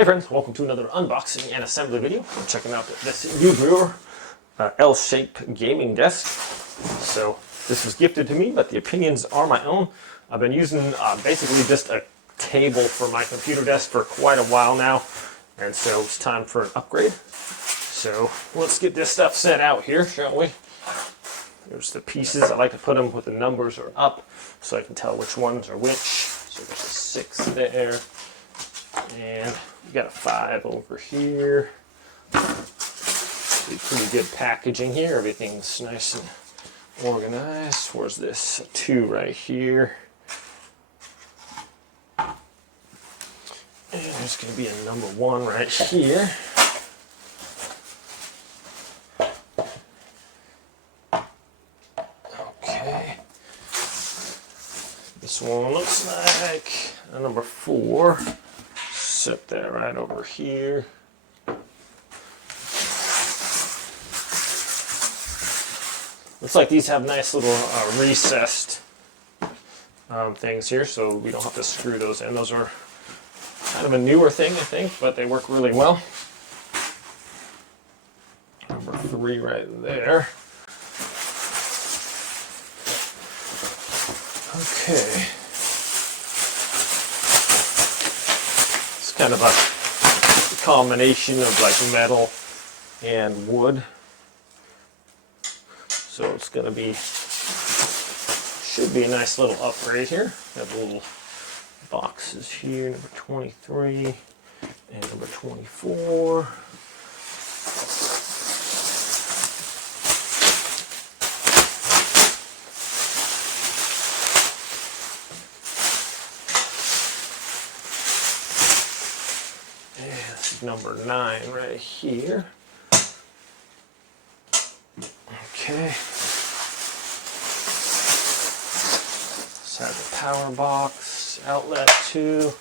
Hey friends, welcome to another unboxing and assembly video. I'm checking out this YOOBURE L-shaped gaming desk. So this was gifted to me, but the opinions are my own. I've been using basically just a table for my computer desk for quite a while now, and so it's time for an upgrade. So let's get this stuff set out here, shall we? There's the pieces. I like to put them with the numbers are up so I can tell which ones are which. So there's a 6 there. And we got a 5 over here. Pretty good packaging here. Everything's nice and organized. Where's this? A 2 right here. And there's going to be a number 1 right here. Okay. This one looks like a number 4. Sit there right over here. Looks like these have nice little recessed things here, so we don't have to screw those in. Those are kind of a newer thing, I think, but they work really well. Number 3 right there. Okay. Kind of a combination of like metal and wood, so it's going to be, should be a nice little upgrade here. Have little boxes here, number 23 and number 24. Number 9 right here. Okay. This has a power box, outlet 2.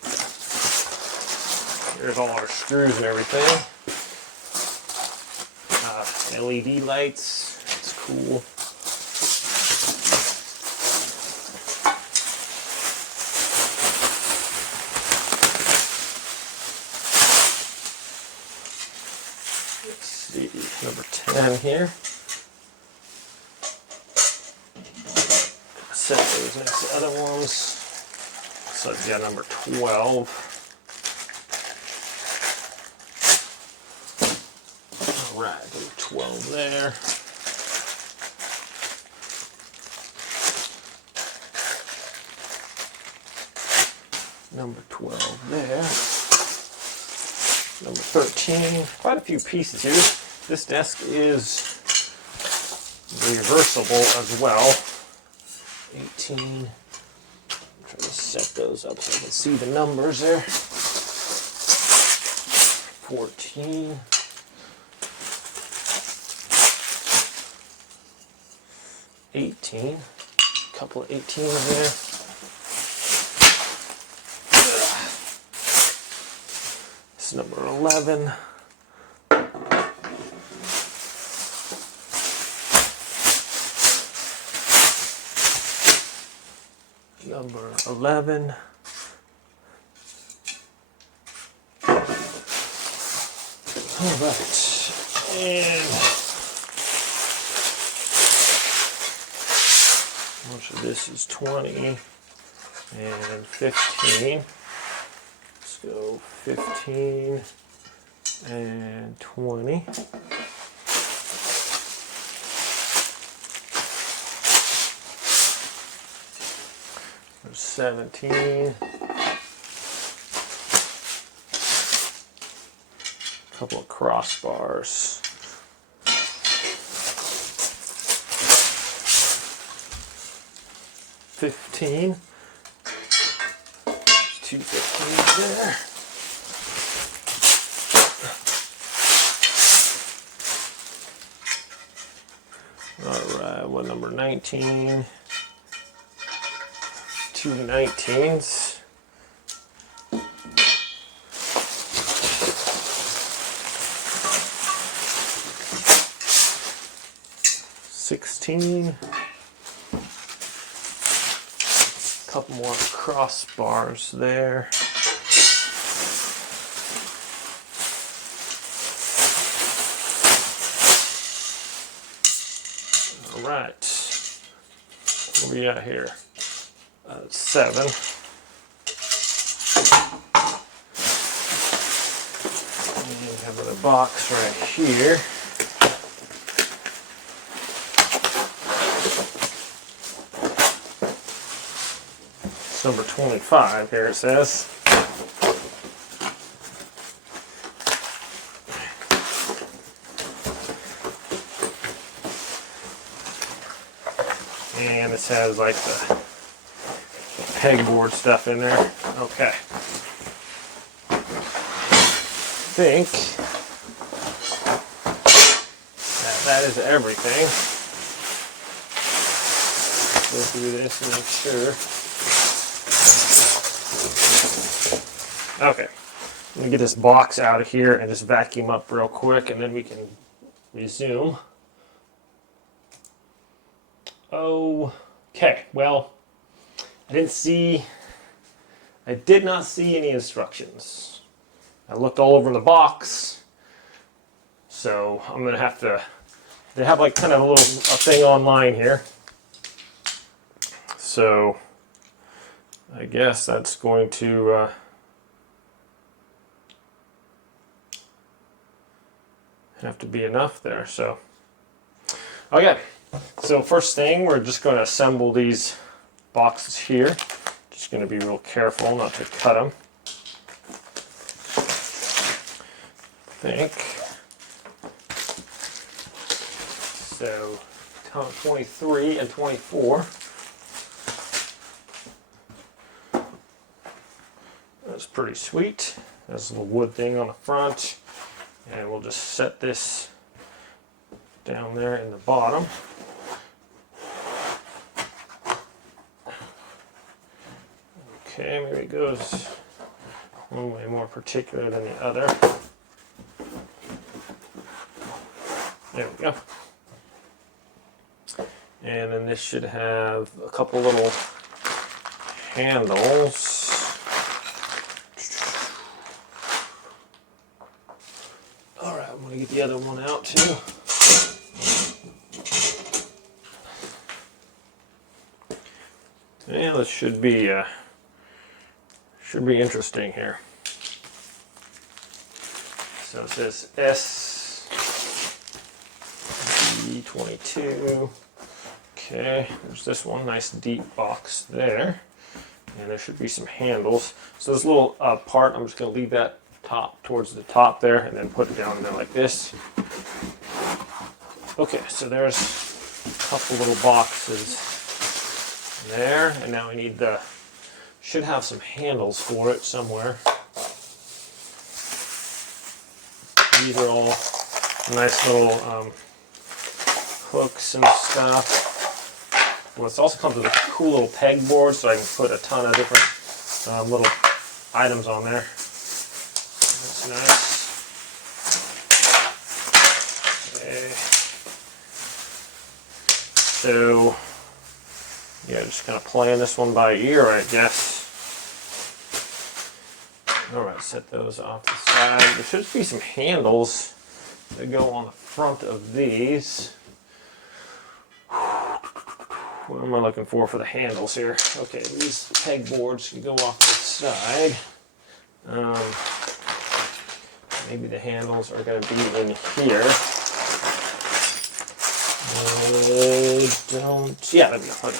Here's all our screws and everything. LED lights. That's cool. Number 10 here. Set those next to other ones. So I've got number 12. Alright, number 12 there. Number 12 there. Number 13. Quite a few pieces here. This desk is reversible as well. 18. Try to set those up so I can see the numbers there. 14. A couple of 18s there. This is number 11. Number 11. All right, and how much of this is 20 and 15? Let's go 15 and 20. There's 17. A couple of crossbars. 15. There's 2 15s there. Alright, what number 19? 2 19s. $16. Couple more crossbars there. right. Where we at here? 7. And we have another box right here. It's number 25 here, it says. And this has like the pegboard stuff in there. Okay. I think that is everything. Go through this and make sure. Okay. I'm gonna get this box out of here and just vacuum up real quick, and then we can resume. Okay, well, I did not see any instructions. I looked all over the box, so I'm gonna have to, they have like kind of a thing online here. So I guess that's going to have to be enough there. So, okay. So first thing, we're just going to assemble these boxes here. Just going to be real careful not to cut them. I think. So 23 and 24. That's pretty sweet. There's a little wood thing on the front. And we'll just set this down there in the bottom. Okay, maybe it goes one way more particular than the other. There we go. And then this should have a couple little handles. Alright, I'm going to get the other one out too. Yeah, this should be interesting here. So it says SB22. Okay, there's this one, nice deep box there. And there should be some handles. So this little part, I'm just going to leave that towards the top there and then put it down there like this. Okay, so there's a couple little boxes there, and now we need should have some handles for it somewhere. These are all nice little hooks and stuff. Well, this also comes with a cool little pegboard, so I can put a ton of different little items on there. That's nice. Okay. So, yeah, just kind of playing this one by ear, I guess. Alright, set those off the side. There should be some handles that go on the front of these. What am I looking for the handles here? Okay, these pegboards can go off the side. Maybe the handles are going to be in here. Yeah, there we go. Okay.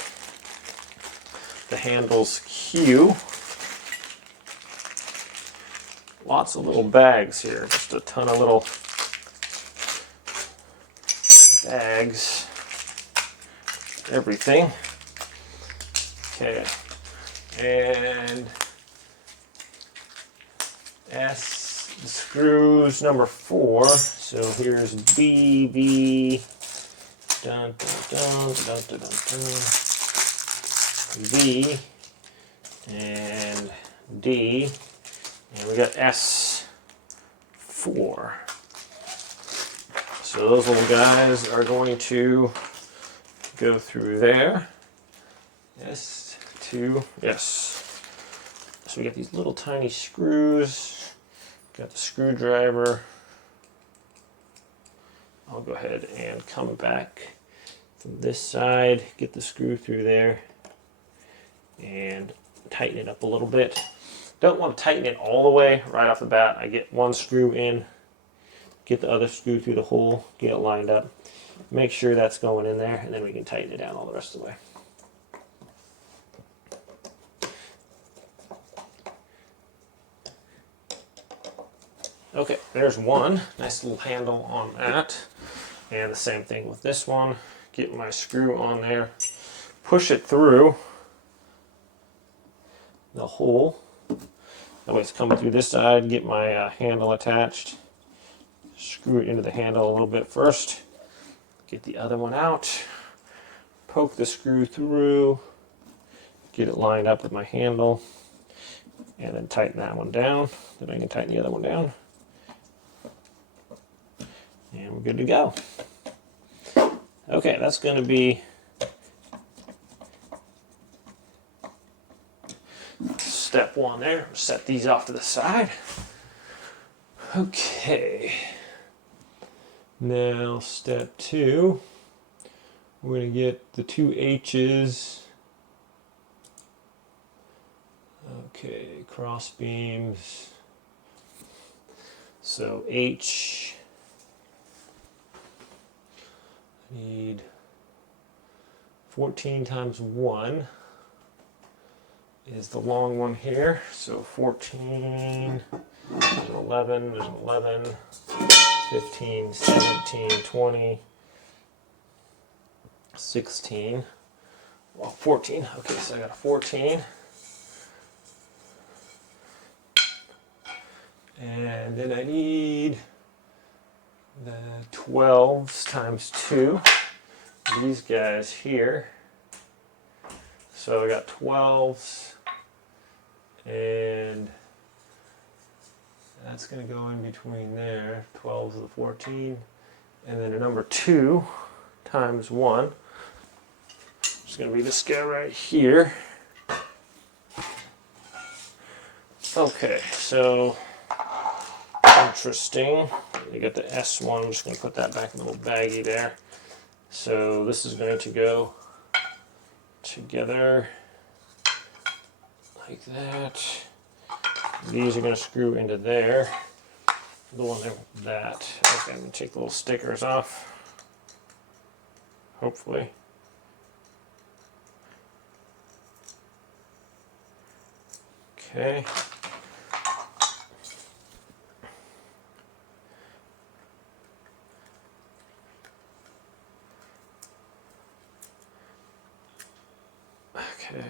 The handles Q. Lots of little bags here. Just a ton of little bags. Everything. Okay. And S, the screws number 4. So here's B, B, dun, dun, dun, dun, dun, dun, dun. B and D, and we got S4. So those little guys are going to go through there. S2, yes. So we got these little tiny screws. Got the screwdriver. I'll go ahead and come back from this side, get the screw through there, and tighten it up a little bit. Don't want to tighten it all the way right off the bat. I get one screw in, get the other screw through the hole, get it lined up. Make sure that's going in there, and then we can tighten it down all the rest of the way. Okay, there's one. Nice little handle on that. And the same thing with this one. Get my screw on there, push it through the hole. That way it's coming through this side. Get my handle attached. Screw it into the handle a little bit first. Get the other one out. Poke the screw through. Get it lined up with my handle. And then tighten that one down. Then I can tighten the other one down. And we're good to go. Okay, that's going to be step one there. Set these off to the side. Okay. Now step two. We're going to get the two H's. Okay, cross beams. So H. Need 14 times 1 is the long one here. So 14, there's an 11, there's an 11, 15, 17, 20, 16, well 14. Okay, so I got a 14. And then I need the 12s times 2, these guys here. So I got 12s, and that's going to go in between there, 12s of the 14, and then a number 2 times 1. It's going to be this guy right here. Okay, so interesting. You get the S1, I'm just going to put that back in the little baggie there. So this is going to go together like that. These are going to screw into there. The one there with that. Okay, I'm going to take the little stickers off. Hopefully. Okay. Okay,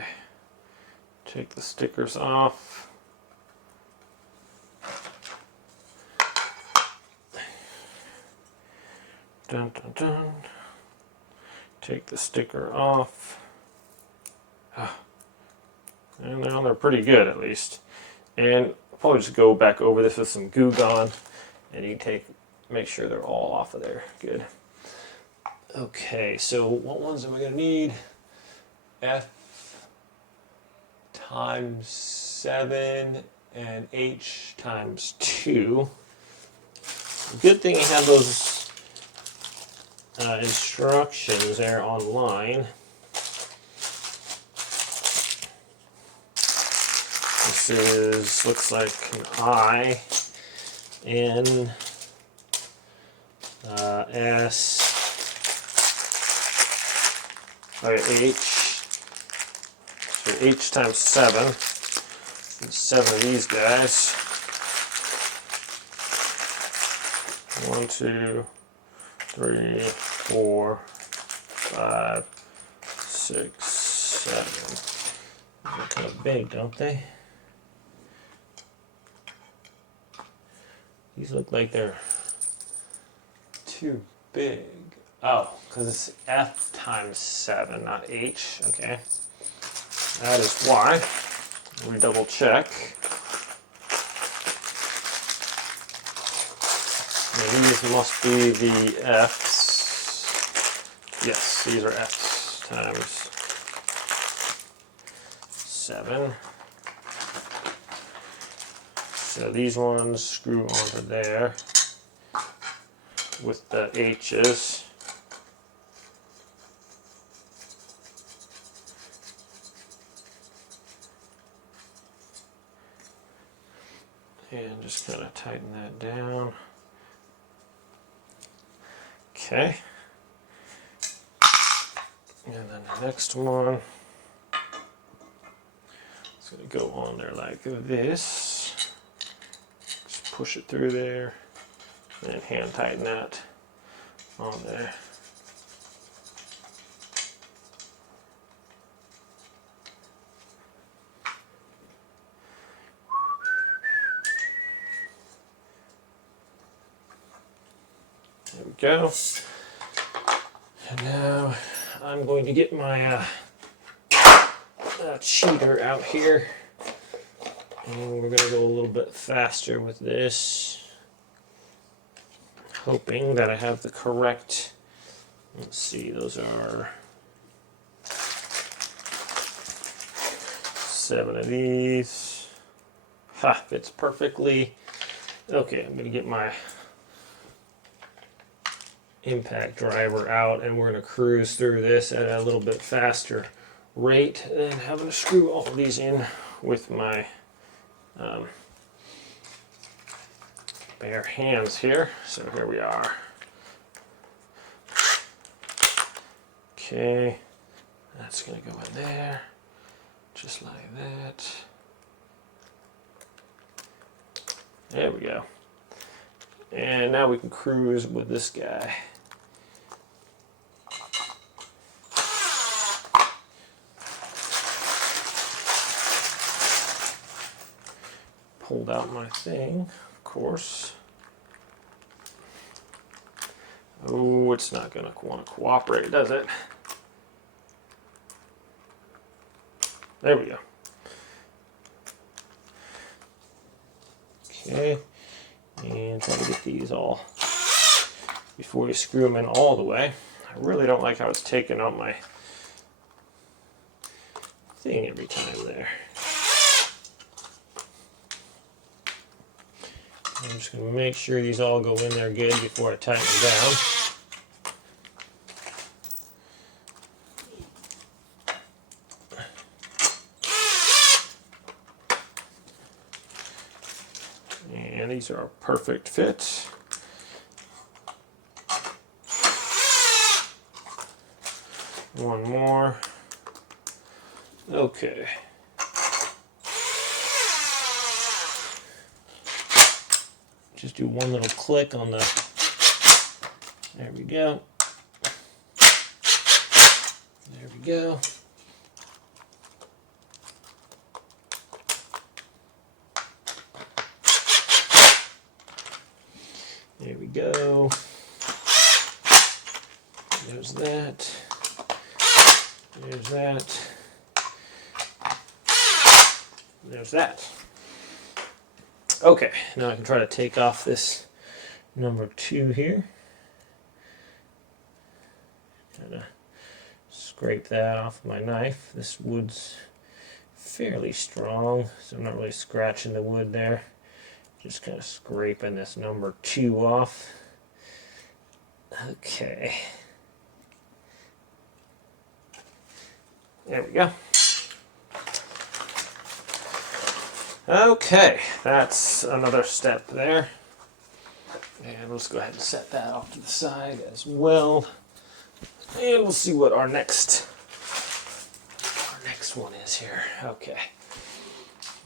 take the stickers off. Dun, dun, dun. Take the sticker off. And they're pretty good at least. And I'll probably just go back over this with some Goo Gone, and you can make sure they're all off of there. Good. Okay, so what ones am I going to need? F times 7 and H times 2. Good thing I have those instructions there online. This looks like an I, N, S, H. So H times 7. And 7 of these guys. 1, 2, 3, 4, 5, 6, 7. They're kind of big, don't they? These look like they're too big. Oh, because it's F times 7, not H. Okay. That is why. Let me double check. And these must be the F's. Yes, these are F's times 7. So these ones screw onto there with the H's. And just kind of tighten that down. Okay. And then the next one, it's going to go on there like this. Just push it through there and hand tighten that on there. There we go. And now I'm going to get my cheater out here. And we're going to go a little bit faster with this. Hoping that I have the correct, let's see, those are 7 of these. Ha, fits perfectly. Okay, I'm going to get my impact driver out and we're going to cruise through this at a little bit faster rate than having to screw all of these in with my bare hands here. So here we are. Okay, that's going to go in there just like that. There we go. And now we can cruise with this guy. Pulled out my thing, of course. Oh, it's not going to want to cooperate, does it? There we go. Okay, and try to get these all before you screw them in all the way. I really don't like how it's taking out my thing every time there. I'm just going to make sure these all go in there good before I tighten them down. And these are a perfect fit. One more. Okay. Just do one little click on the, there we go. There we go. There we go. There's that. There's that. There's that. Okay, now I can try to take off this number 2 here. Kind of scrape that off my knife. This wood's fairly strong, so I'm not really scratching the wood there. Just kind of scraping this number 2 off. Okay. There we go. Okay, that's another step there. And let's go ahead and set that off to the side as well. And we'll see what our next one is here. Okay.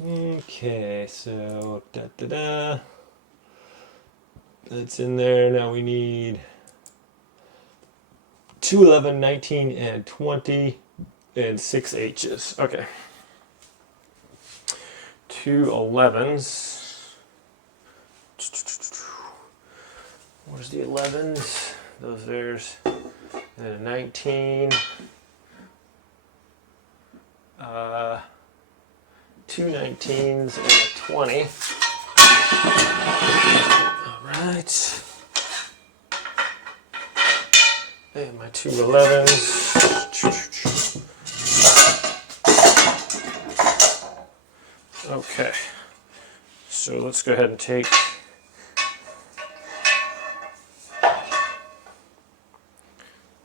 Okay, so that's in there. Now we need 2, 11, 19, and 20, and 6 H's. Okay. 2 11s. Where's the 11s? Those there's and a 19. 2 19s and a 20. Alright. And my 2 11s. Okay. So let's go ahead and take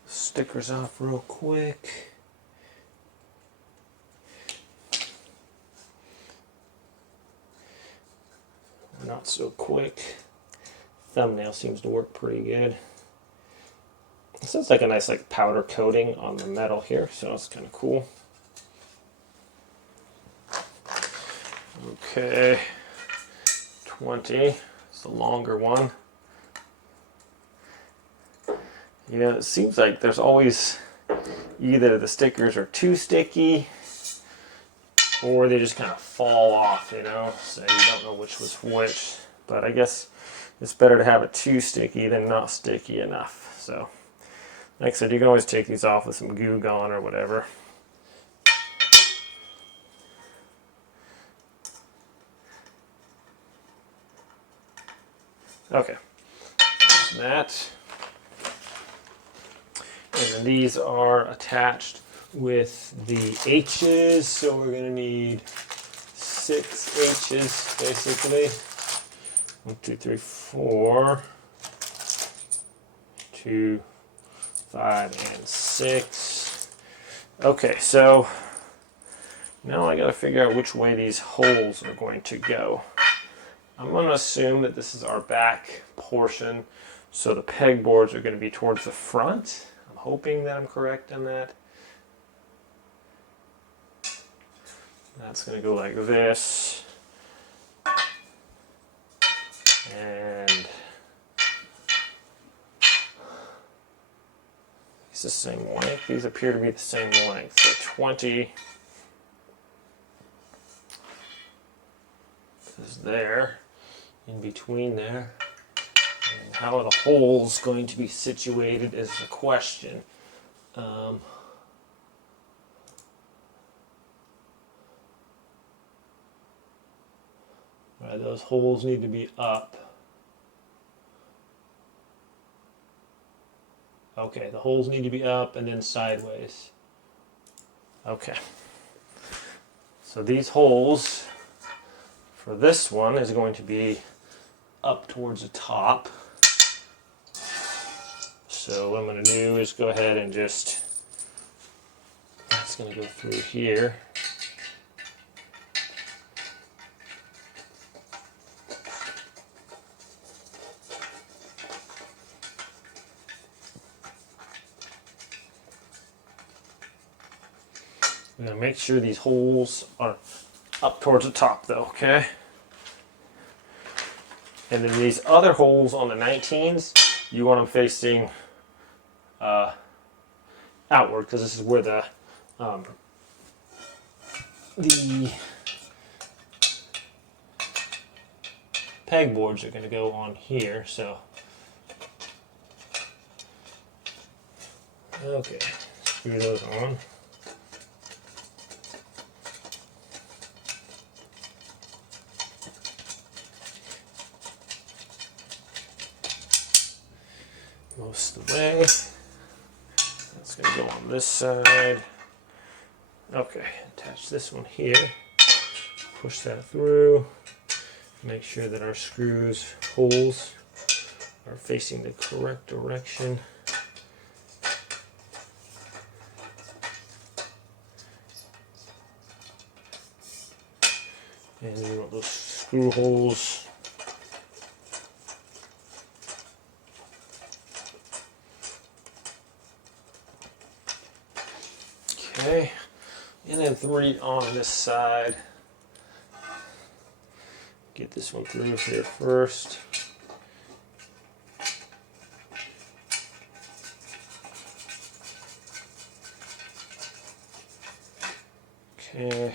stickers off real quick. not so quick. Thumbnail seems to work pretty good. This is like a nice like powder coating on the metal here, so it's kind of cool. Okay, 20, it's the longer one. Yeah, it seems like there's always either the stickers are too sticky or they just kind of fall off, you know, so you don't know which was which. But I guess it's better to have it too sticky than not sticky enough. So, like I said, you can always take these off with some Goo Gone or whatever. Okay, that's that. And then these are attached with the H's, so we're going to need 6 H's basically. 1, 2, 3, 4, 2, 5, and 6. Okay, so now I got to figure out which way these holes are going to go. I'm going to assume that this is our back portion, so the pegboards are going to be towards the front. I'm hoping that I'm correct on that. That's going to go like this. And it's the same length. These appear to be the same length. So 20 is there, in between there. And how are the holes going to be situated is the question. Right, those holes need to be up. Okay, the holes need to be up and then sideways. Okay. So these holes for this one is going to be up towards the top. So what I'm going to do is go ahead and just, that's going to go through here. I'm going to make sure these holes are up towards the top though, okay? And then these other holes on the 19s, you want them facing outward, because this is where the pegboards are going to go on here. So, okay, screw those on. Most of the way. That's going to go on this side. Okay, attach this one here. Push that through. Make sure that our screws, holes, are facing the correct direction. And you want those screw holes okay, and then 3 on this side. Get this one through here first. Okay,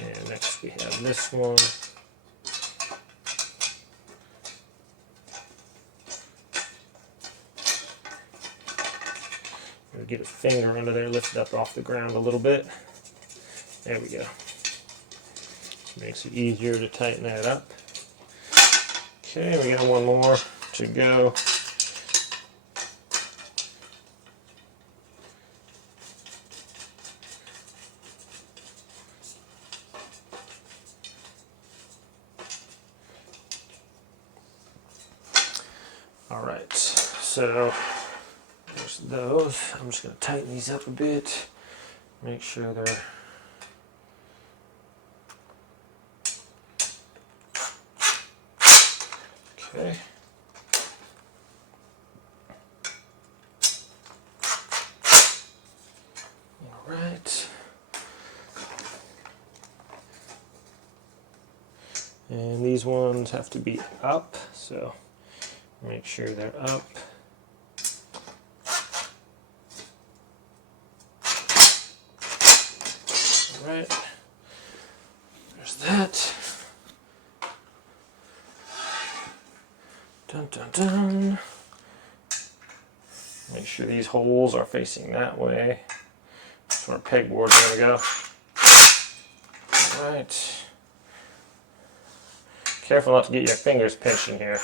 and next we have this one. Get a finger under there, lift it up off the ground a little bit. There we go. Makes it easier to tighten that up. Okay, we got one more to go. All right, so there's those. I'm just going to tighten these up a bit, make sure they're Okay. All right. And these ones have to be up, so make sure they're up. All right. There's that. Dun dun dun. Make sure these holes are facing that way. That's where our pegboard's gonna go. All right. Careful not to get your fingers pinched in here.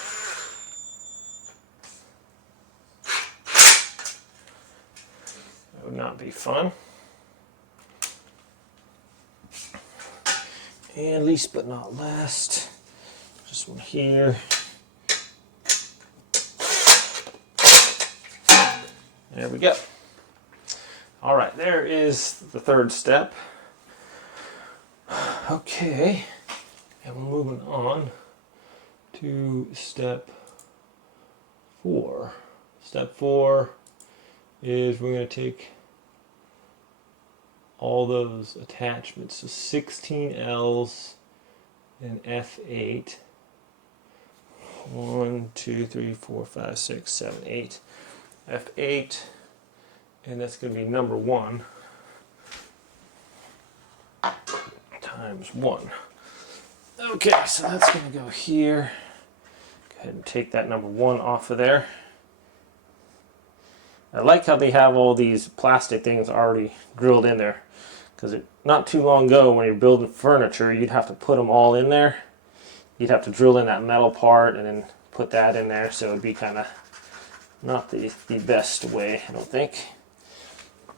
That would not be fun. And least but not last, this one here. There we go. All right, there is the third step. Okay, and we're moving on to step 4. Step 4 is we're going to take all those attachments, so 16 L's and F8. 1, 2, 3, 4, 5, 6, 7, 8. F8, and that's going to be number 1 times 1. Okay, so that's going to go here. Go ahead and take that number 1 off of there. I like how they have all these plastic things already drilled in there, because not too long ago when you're building furniture, you'd have to put them all in there. You'd have to drill in that metal part and then put that in there, so it would be kind of not the best way, I don't think.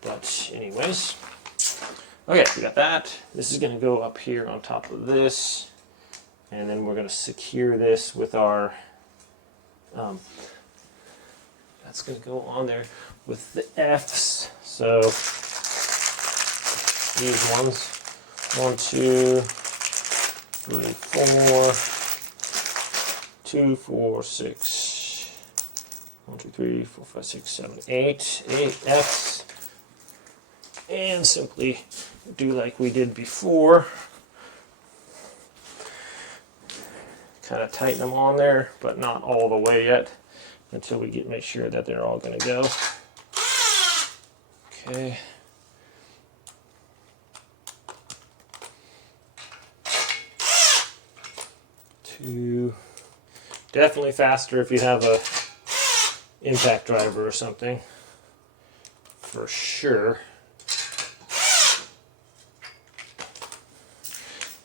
But anyways, okay, we got that. This is going to go up here on top of this, and then we're going to secure this with our that's going to go on there with the F's. So these ones, 1, 2, 3, 4, 2, 4, 6. 1, 2, 3, 4, 5, 6, 7, 8. 8 F's. And simply do like we did before. Kind of tighten them on there, but not all the way yet until we make sure that they're all going to go. Okay. Definitely faster if you have a impact driver or something, for sure.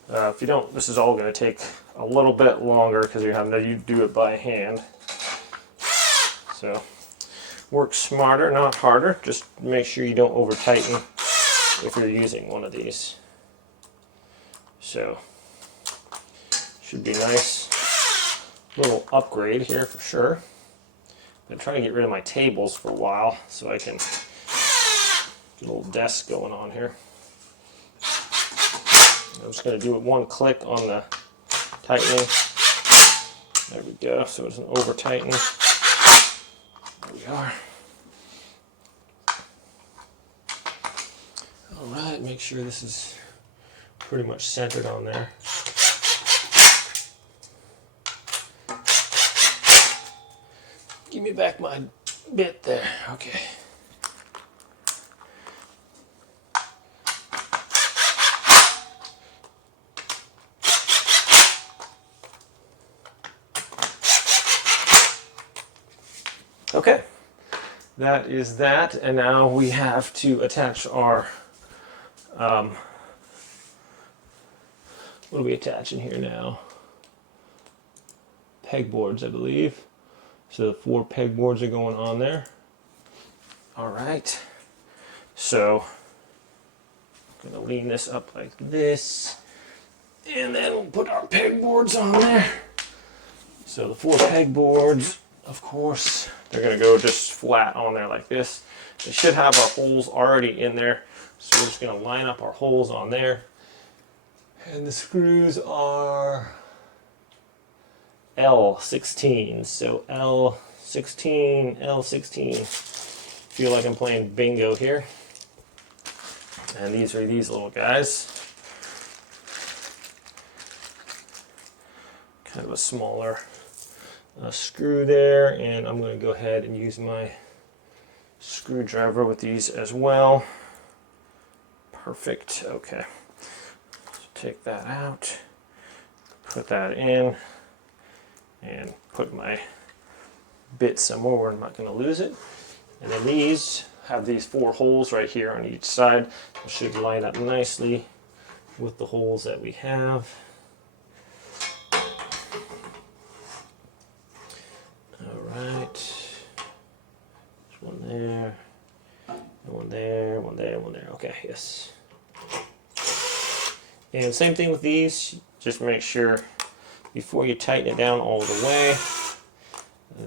If you don't, this is all going to take a little bit longer because you're having to do it by hand. So work smarter, not harder. Just make sure you don't over tighten if you're using one of these. So should be nice. Little upgrade here for sure. I'm trying to get rid of my tables for a while so I can get a little desk going on here. I'm just going to do it one click on the tightening. There we go, so it doesn't over tighten. There we are. Alright, make sure this is pretty much centered on there. Give me back my bit there. Okay. Okay, that is that, and now we have to attach our, what are we attaching here now? Pegboards, I believe. So the 4 pegboards are going on there. All right, so I'm gonna lean this up like this, and then we'll put our pegboards on there. So the 4 pegboards, of course, they're going to go just flat on there like this. They should have our holes already in there, so we're just going to line up our holes on there. And the screws are L16. So L16, L16. Feel like I'm playing bingo here. And these are these little guys. Kind of a smaller screw there, and I'm going to go ahead and use my screwdriver with these as well. Perfect. Okay. So take that out, put that in, and put my bit somewhere where I'm not going to lose it. And then these have these 4 holes right here on each side. It should line up nicely with the holes that we have. Alright. There's one there, one there, one there, one there. Okay, yes. And same thing with these. Just make sure before you tighten it down all the way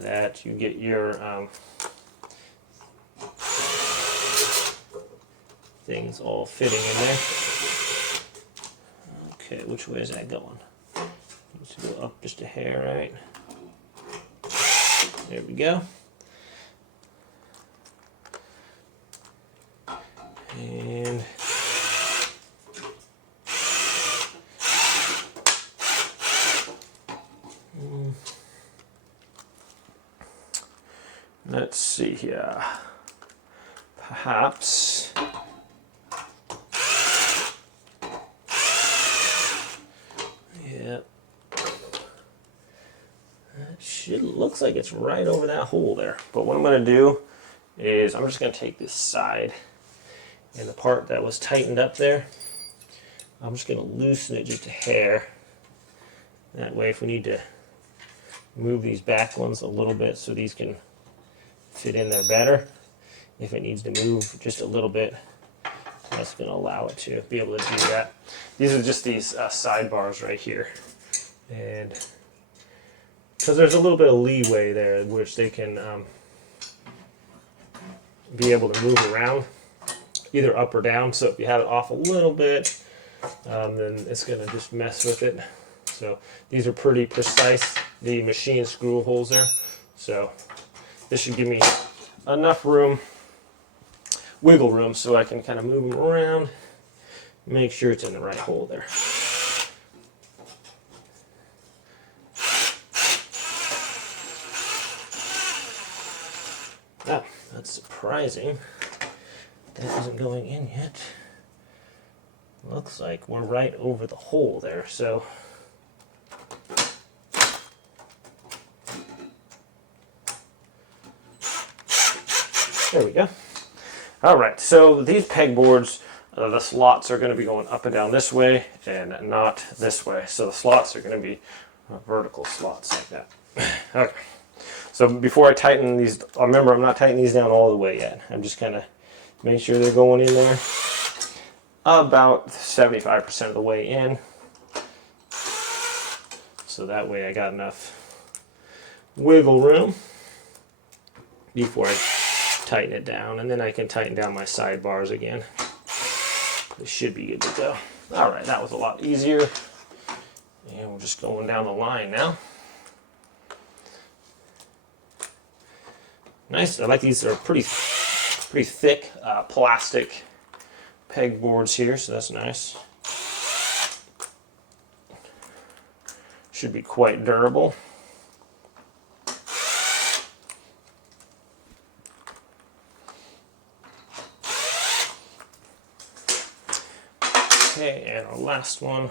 that you get your things all fitting in there. Okay, which way is that going? Needs to go up just a hair, right? There we go. And let's see here. Perhaps yeah. It looks like it's right over that hole there. But what I'm going to do is I'm just going to take this side and the part that was tightened up there, I'm just going to loosen it just a hair. That way if we need to move these back ones a little bit so these can fit in there better. If it needs to move just a little bit, that's going to allow it to be able to do that. These are just these sidebars right here. And because there's a little bit of leeway there, which they can be able to move around, either up or down. So if you have it off a little bit, then it's going to just mess with it. So these are pretty precise, the machine screw holes there. So this should give me enough room, wiggle room, so I can kind of move them around, make sure it's in the right hole there. Oh, that's surprising. That isn't going in yet. Looks like we're right over the hole there, so there we go. Alright, so these pegboards, the slots are going to be going up and down this way and not this way. So the slots are going to be vertical slots like that. Okay. So before I tighten these, remember I'm not tightening these down all the way yet. I'm just kind of making sure they're going in there about 75% of the way in. So that way I got enough wiggle room before I tighten it down, and then I can tighten down my sidebars again. This should be good to go. Alright, that was a lot easier. And we're just going down the line now. Nice. I like these. They're pretty thick plastic pegboards here, so that's nice. Should be quite durable. Okay, and our last one,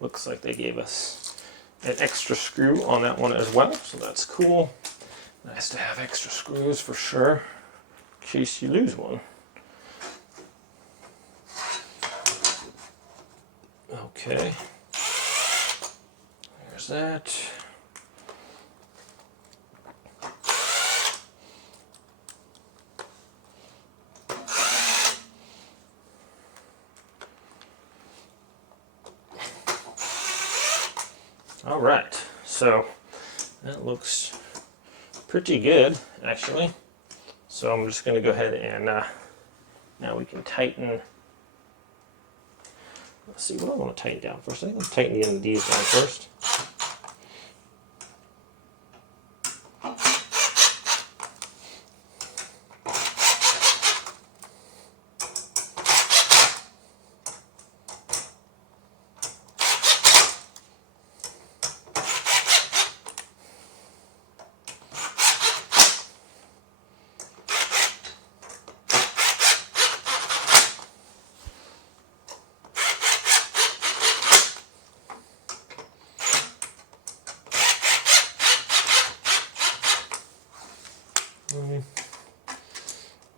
looks like they gave us an extra screw on that one as well, so that's cool. Nice to have extra screws for sure, in case you lose one. Okay, there's that. All right, so that looks pretty good, actually. So I'm just going to go ahead and now we can tighten. Let's see, what do I want to tighten down first? I think let's tighten the end of these down first. I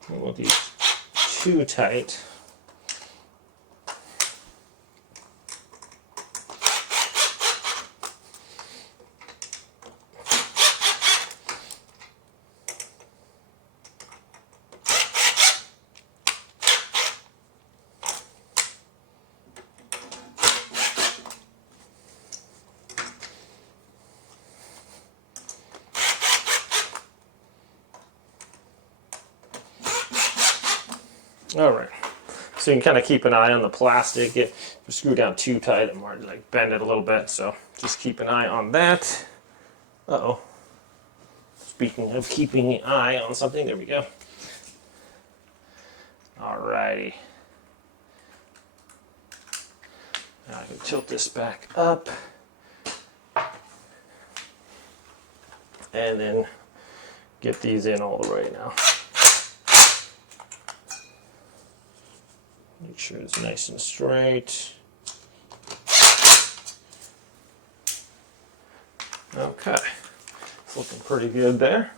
don't want these too tight. All right, so you can kind of keep an eye on the plastic. If you screw down too tight, it might like bend it a little bit. So just keep an eye on that. Uh-oh. Speaking of keeping an eye on something, there we go. All righty. Now I can tilt this back up. And then get these in all the way now. Make sure it's nice and straight. Okay, it's looking pretty good there.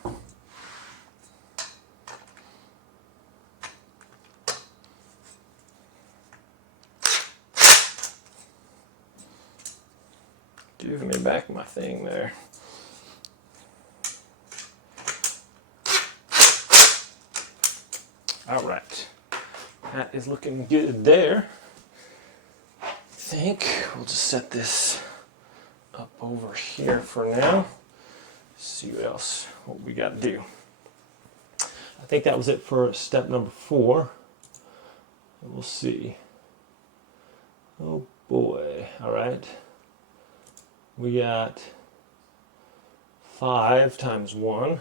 Give me back my thing there. All right. That is looking good there. I think we'll just set this up over here for now. See what we got to do. I think that was it for step number 4. And we'll see. Oh boy. All right. We got 5 times 1.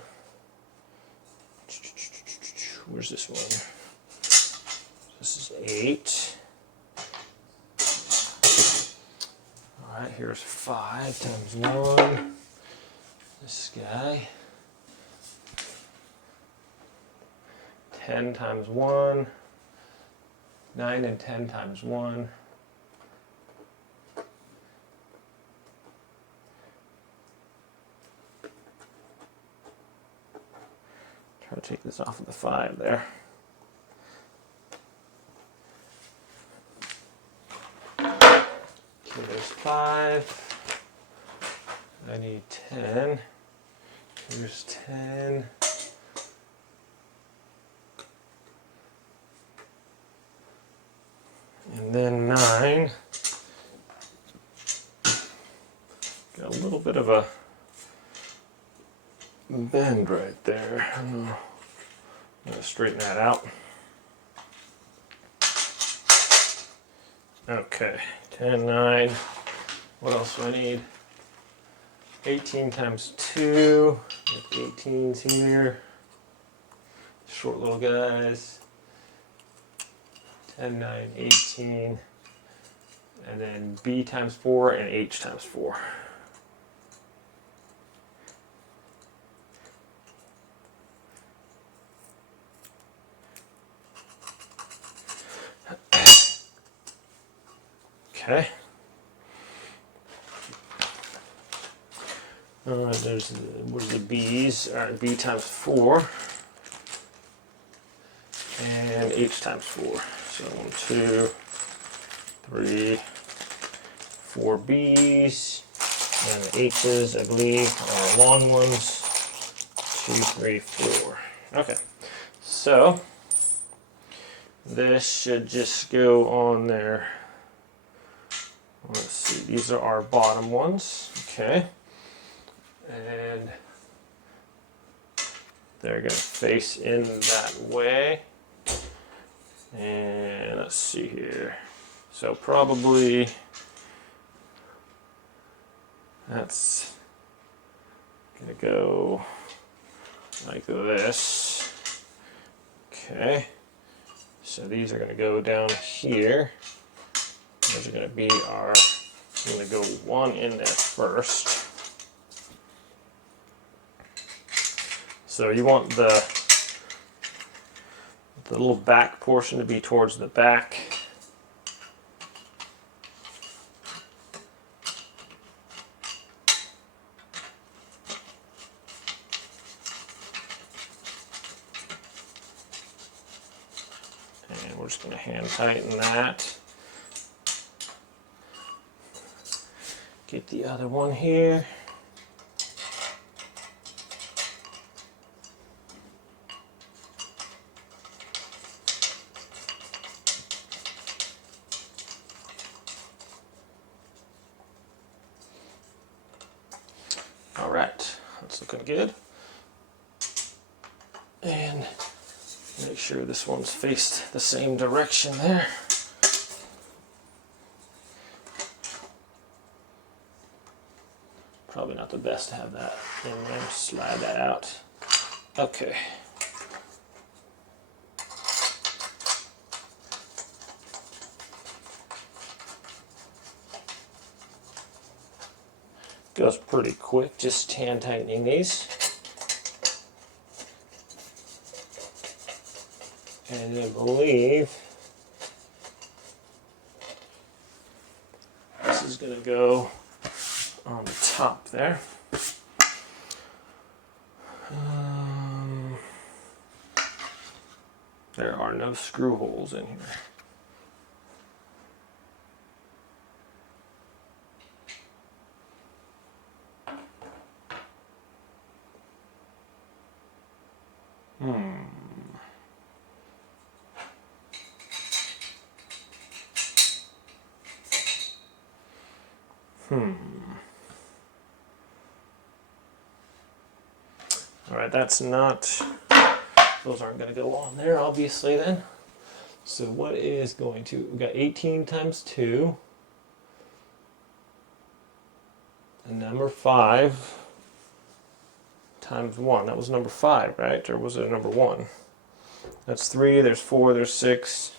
Where's this one? This is 8. All right, here's 5 times 1. This guy. 10 times 1. 9 and 10 times 1. Try to take this off of the 5 there. Okay, there's 5. I need 10. Here's 10. And then 9. Got a little bit of a bend right there. I'm gonna straighten that out. Okay, 10, 9. What else do I need? 18 times 2. 18's here. Short little guys. 10, 9, 18. And then B times 4 and H times 4. Okay. There's what are the B's? All right, B times 4 and H times 4. So 1, 2, 3, 4 B's, and the H's, I believe, are long ones. 2, 3, 4. Okay. So this should just go on there. Let's see, these are our bottom ones, okay, and they're going to face in that way, and let's see here, so probably that's going to go like this, okay, so these are going to go down here. Those are going to be our, I'm going to go one in there first. So you want the little back portion to be towards the back. we're just going to hand tighten that. Get the other one here. All right, that's looking good. And make sure this one's faced the same direction there. Probably not the best to have that in there. Slide that out. Okay. Goes pretty quick, just hand tightening these. And I believe this is going to go on the top there. There are no screw holes in here. All right, that's not, those aren't going to go on there, obviously, then. So what is going to, we've got 18 times 2, and number 5 times 1. That was number 5, right? Or was it number 1? That's 3, there's 4, there's 6.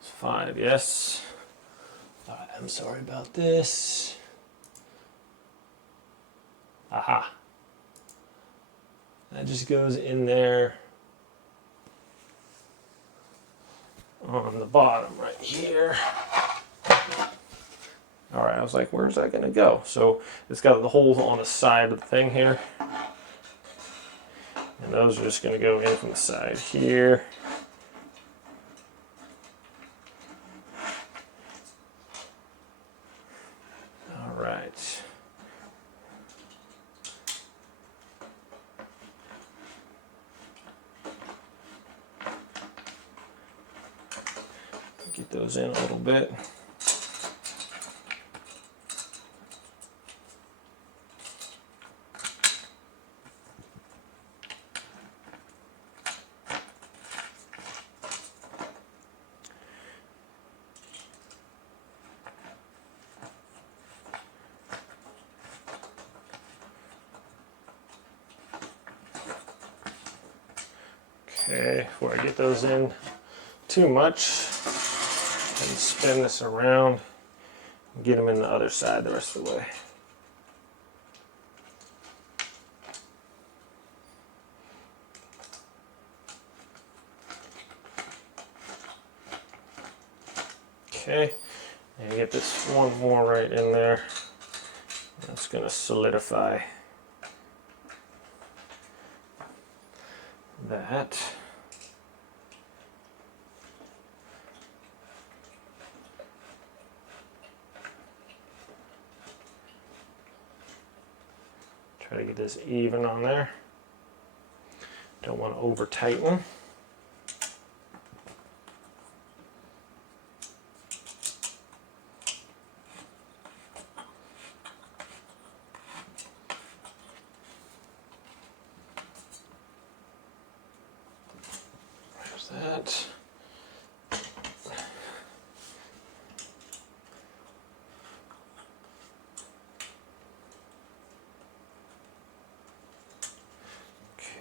It's 5, yes. All right, I'm sorry about this. Aha. That just goes in there on the bottom right here. All right, I was like, where's that gonna go? So it's got the holes on the side of the thing here. And those are just gonna go in from the side here. All right. Get those in a little bit. Okay, before I get those in too much, and spin this around and get them in the other side the rest of the way. Okay, and get this one more right in there. That's going to solidify that. Try to get this even on there. Don't want to over tighten. There's that.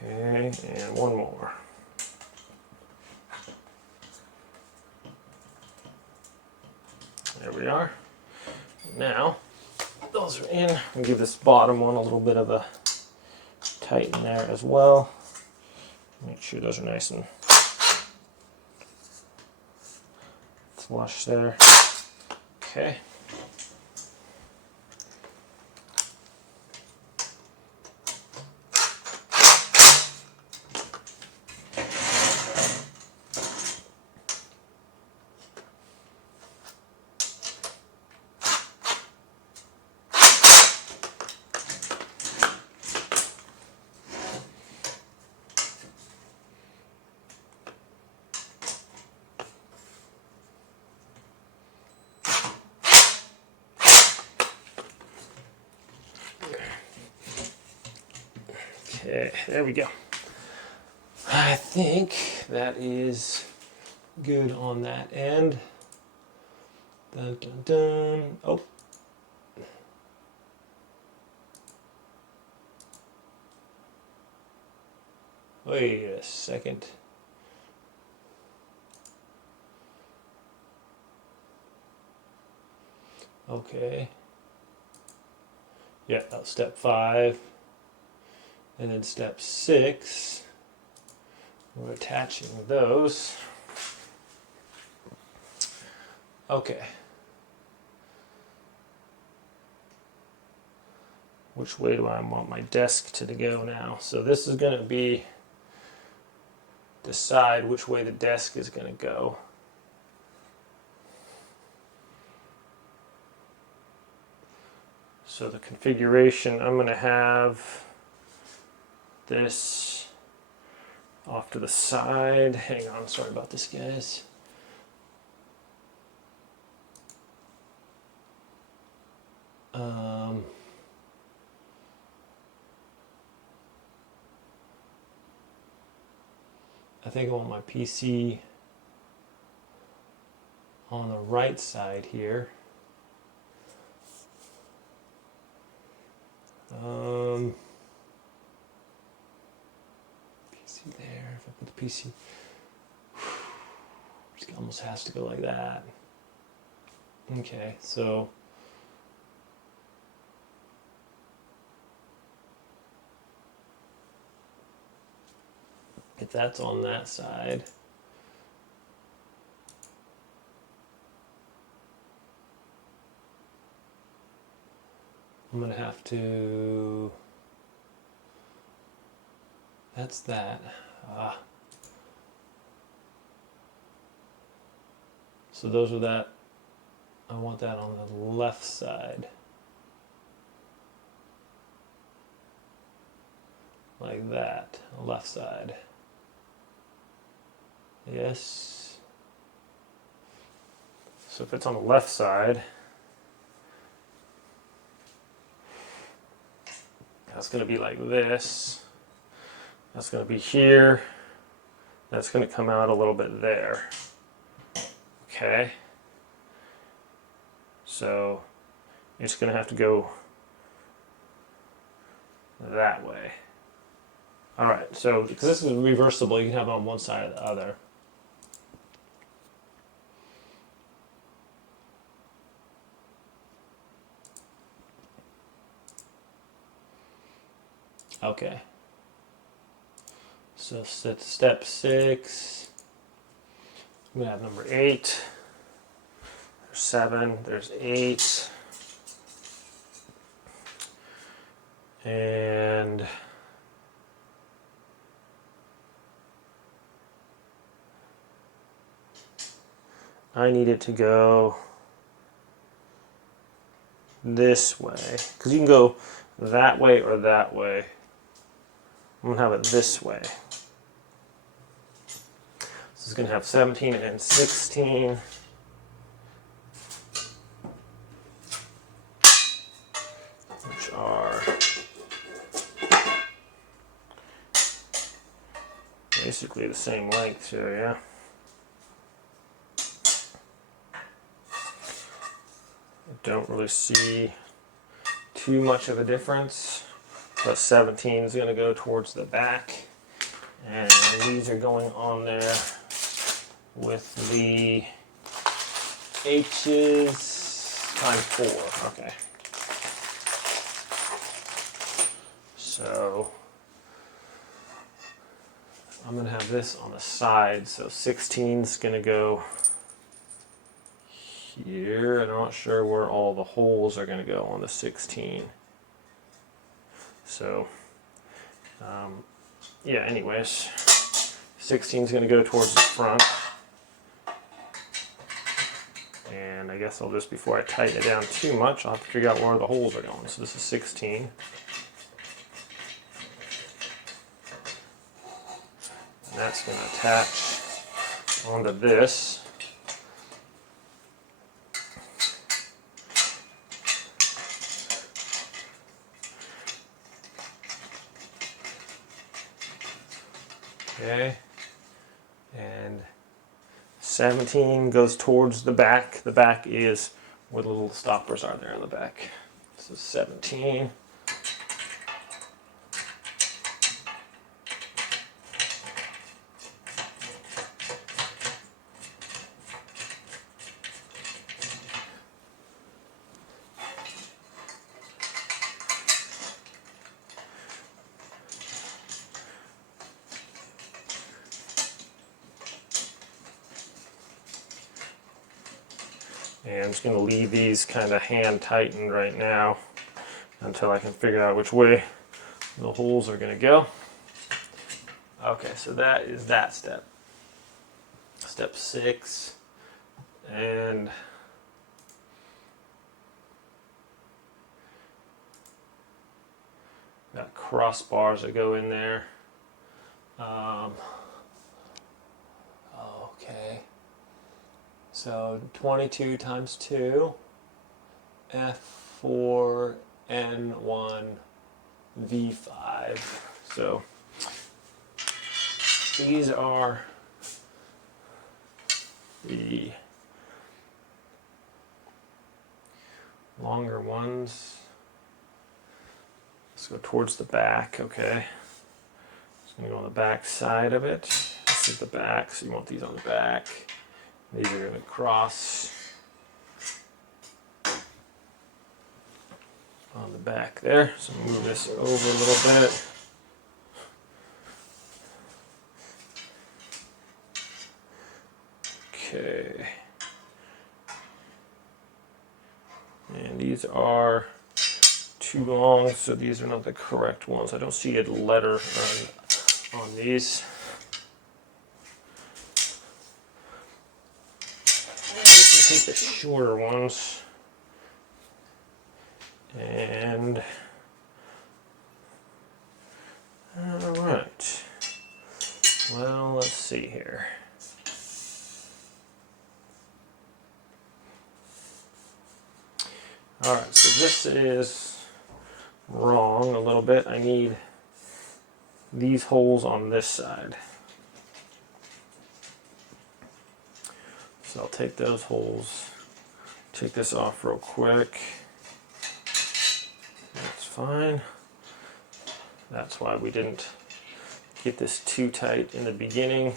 Okay, and one more. There we are. Now, those are in. I'll give this bottom one a little bit of a tighten there as well. Make sure those are nice and flush there. Okay. Okay, there we go. I think that is good on that end. Dun, dun, dun. Oh. Wait a second. Okay. Yeah, that was step 5. And then step 6, we're attaching those. Okay. Which way do I want my desk to go now? So this is going to be decide which way the desk is going to go. So the configuration, I'm going to have this off to the side. Hang on, sorry about this, guys. I think I want my PC on the right side here. PC there. If I put the PC, it almost has to go like that. Okay, so if that's on that side, I'm going to have to, that's that. So those are that, I want that on the left side. Like that, left side. Yes. So if it's on the left side, that's going to be like this. That's going to be here. That's going to come out a little bit there. Okay. So it's going to have to go that way. All right. So because this is reversible, you can have it on one side or the other. Okay. So step 6. I'm going to have number 8. There's 7. There's 8. And I need it to go this way. Because you can go that way or that way. I'm going to have it this way. This is going to have 17 and 16. Which are basically the same length here, yeah? I don't really see too much of a difference. But 17 is going to go towards the back, and these are going on there with the H's times 4. Okay. So I'm going to have this on the side. So 16 is going to go here, and I'm not sure where all the holes are going to go on the 16. So, yeah, anyways, 16 is going to go towards the front. And I guess I'll just, before I tighten it down too much, I'll have to figure out where the holes are going. So this is 16. And that's going to attach onto this. Okay. And 17 goes towards the back. The back is where the little stoppers are there in the back. So 17. And I'm just going to leave these kind of hand tightened right now until I can figure out which way the holes are going to go. Okay, so that is that step. Step 6, and got crossbars that go in there. Okay. So 22 times 2, F4, N1, V5. So these are the longer ones. Let's go towards the back, okay. Just gonna go on the back side of it. This is the back, so you want these on the back. These are gonna cross on the back there. So move this over a little bit. Okay. And these are too long, so these are not the correct ones. I don't see a letter on these. Let's take the shorter ones. And all right. Well, let's see here. All right, so this is wrong a little bit. I need these holes on this side. So I'll take those holes, take this off real quick. That's fine. That's why we didn't get this too tight in the beginning.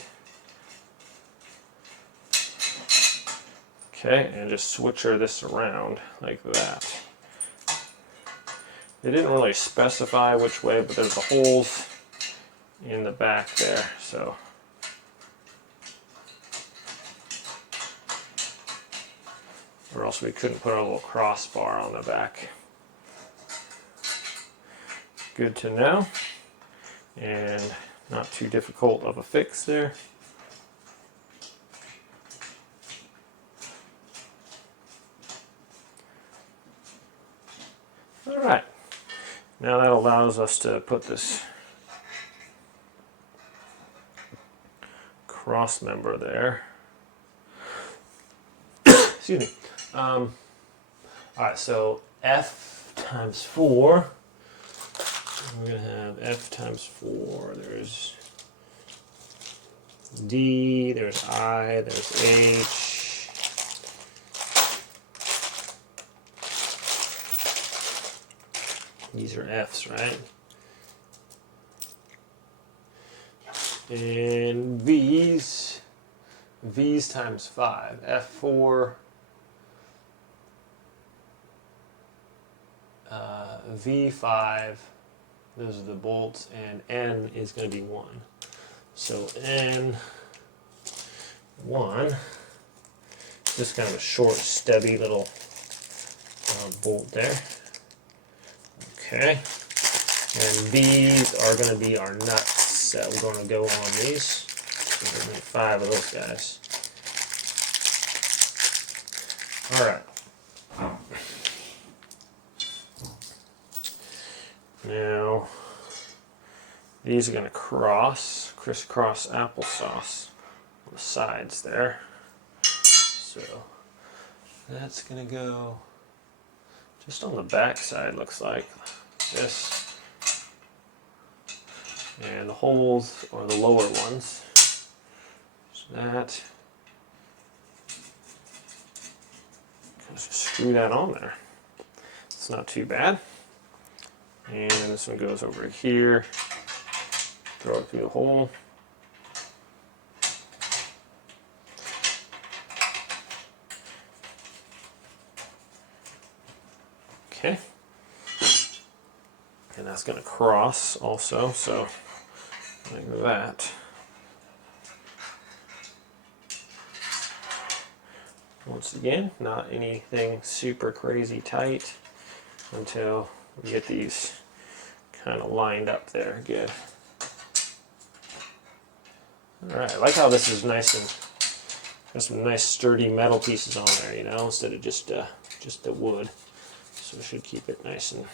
Okay, and just switcher this around like that. They didn't really specify which way, but there's the holes in the back there, so. Or else we couldn't put a little crossbar on the back. Good to know, and not too difficult of a fix there. All right, now that allows us to put this cross member there. Excuse me. All right, so F times 4. We're going to have F times 4. There's D, there's I, there's H. These are F's, right? And V's times 5. F4, V5, those are the bolts, and N is going to be 1. So N1, just kind of a short, stubby little bolt there. Okay, and these are going to be our nuts that we're going to go on these. So we're going to need 5 of those guys. All right. Now, these are going to crisscross applesauce on the sides there. So that's going to go just on the back side, looks like this. And the holes are the lower ones. So that. Just screw that on there. It's not too bad. And this one goes over here. Throw it through the hole. Okay. And that's going to cross also, so like that. Once again, not anything super crazy tight until we get these kind of lined up there. Good. Alright, I like how this is nice and there's some nice sturdy metal pieces on there, you know, instead of just the wood. So we should keep it nice and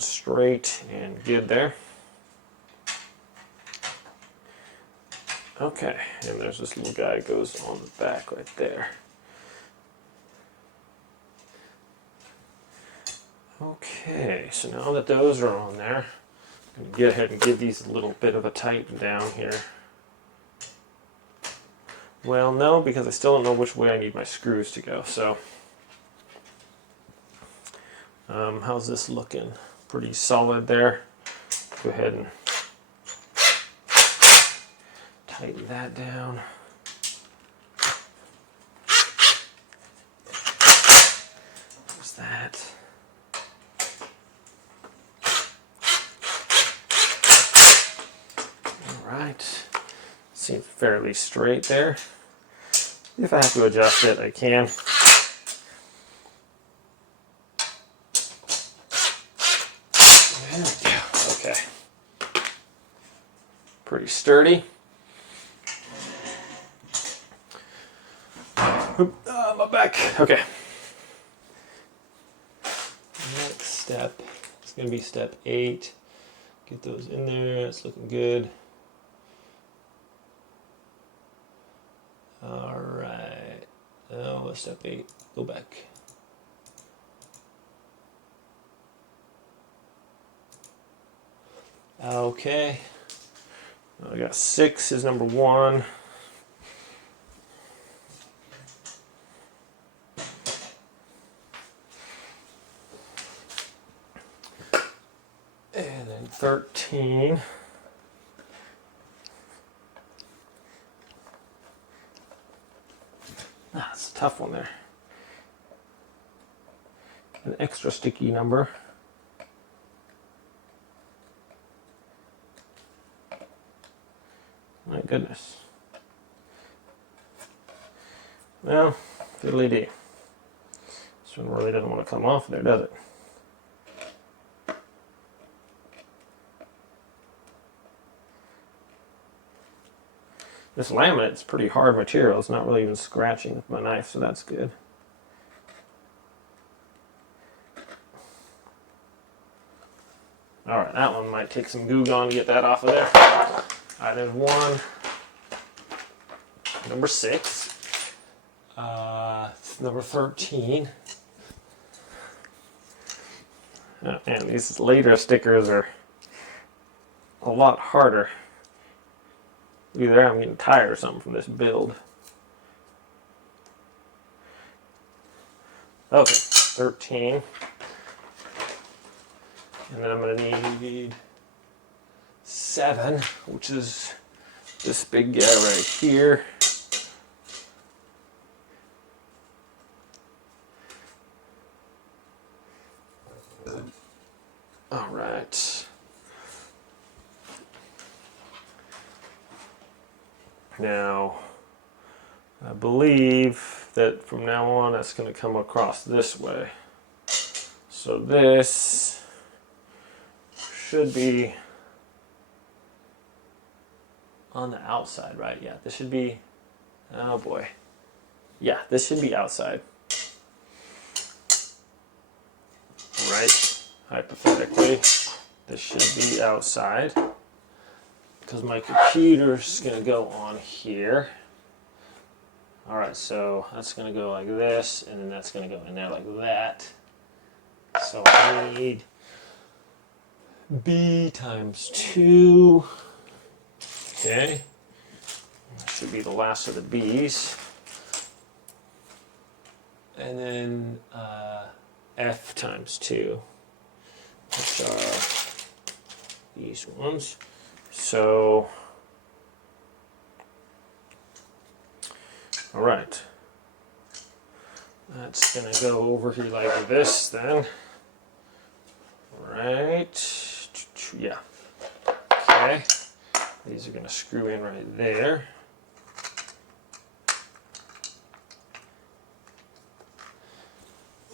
straight and good there. Okay, and there's this little guy that goes on the back right there. Okay, so now that those are on there, I'm going to go ahead and give these a little bit of a tighten down here. Well, no, because I still don't know which way I need my screws to go, so how's this looking? Pretty solid there. Go ahead and tighten that down. There's that. Alright. Seems fairly straight there. If I have to adjust it, I can. There we go. Okay. Pretty sturdy. My back. Okay. Next step is going to be step 8. Get those in there. It's looking good. All right. Now what's step 8? Go back. Okay. I got 6 is number 1. And then 13. That's a tough one there. An extra sticky number. My goodness. Well, fiddly dee. This one really doesn't want to come off there, does it? This laminate's pretty hard material. It's not really even scratching with my knife, so that's good. Alright, that one might take some Goo Gone to get that off of there. Alright, there's one. Number 6. Number 13. Oh, man, these later stickers are a lot harder. Either I'm getting tired or something from this build. Okay, 13. And then I'm going to need 7, which is this big guy right here. All right. Now, I believe that from now on that's going to come across this way. So this should be on the outside, right? Yeah, this should be, oh boy. Yeah, this should be outside. Right? Hypothetically, this should be outside. Because my computer's going to go on here. Alright, so that's going to go like this, and then that's going to go in there like that. So I need B times 2. Okay. That should be the last of the B's. And then F times 2, which are these ones. So, all right. That's going to go over here like this then. Right. Yeah. Okay. These are going to screw in right there.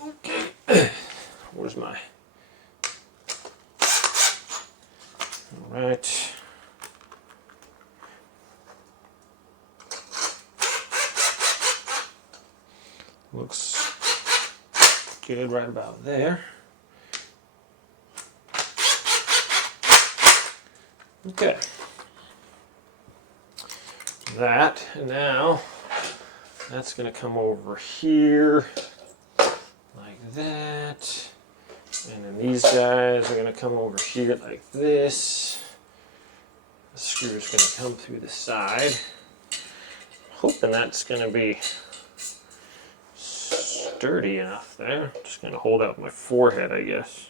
Okay. Where's my... All right. Looks good right about there. Okay. That, and now that's going to come over here like that. And then these guys are going to come over here like this. The screw is going to come through the side. Hoping that's going to be sturdy enough there. Just going to hold out my forehead, I guess.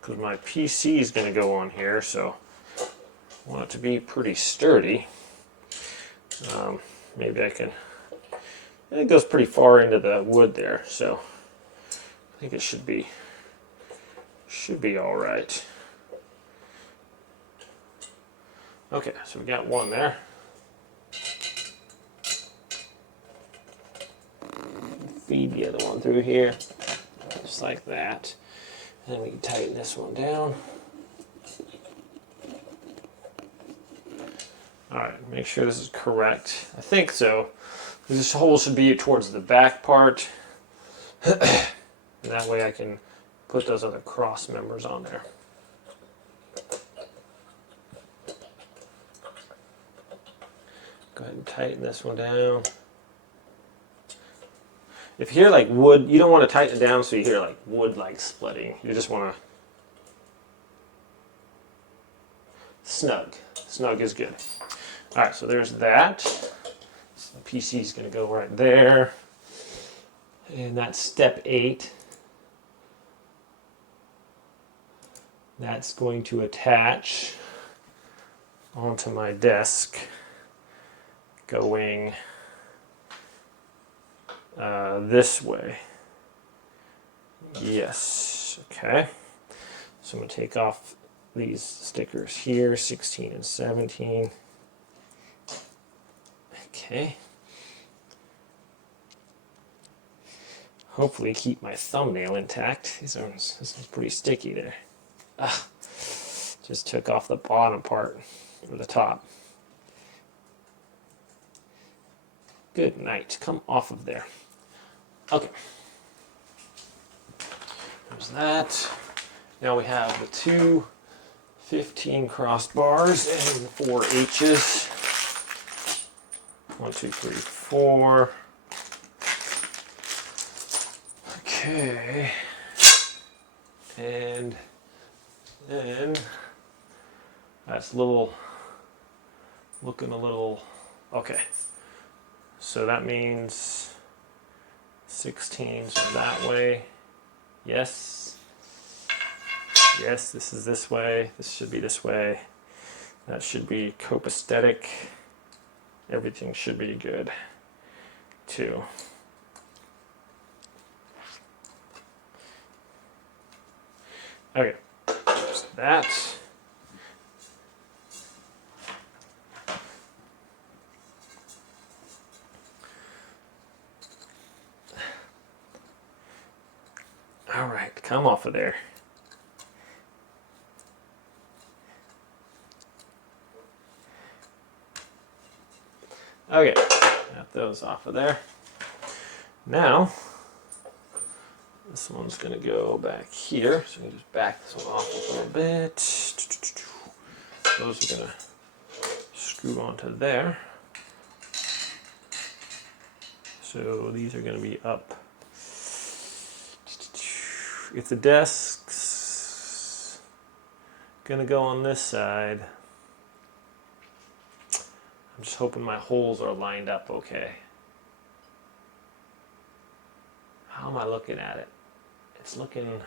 Because my PC is going to go on here, so I want it to be pretty sturdy. Maybe I can... It goes pretty far into the wood there, so I think it should be all right. Okay, so we got one there. Feed the other one through here, just like that. And then we can tighten this one down. All right, make sure this is correct. I think so. This hole should be towards the back part. And that way I can put those other cross members on there. Go ahead and tighten this one down. If you hear like wood, you don't want to tighten it down so you hear like wood like splitting. You just want to snug. Snug is good. All right, so there's that. So the PC is going to go right there. And that's step 8. That's going to attach onto my desk going this way. Yes, okay. So I'm going to take off these stickers here, 16 and 17. Okay. Hopefully keep my thumbnail intact. This is pretty sticky there. Just took off the bottom part or the top. Good night. Come off of there. Okay. There's that. Now we have the 2 15 crossbars and 4 H's. 1, 2, 3, 4. Okay. And then that's looking a little, okay. So that means 16s are that way. Yes. Yes, this is this way. This should be this way. That should be copacetic. Everything should be good too. Okay, so that. All right, come off of there. Okay, got those off of there. Now, this one's going to go back here. So you can just back this one off a little bit. Those are going to screw onto there. So these are going to be up if the desk's gonna go on this side, I'm just hoping my holes are lined up okay. How am I looking at it? It's looking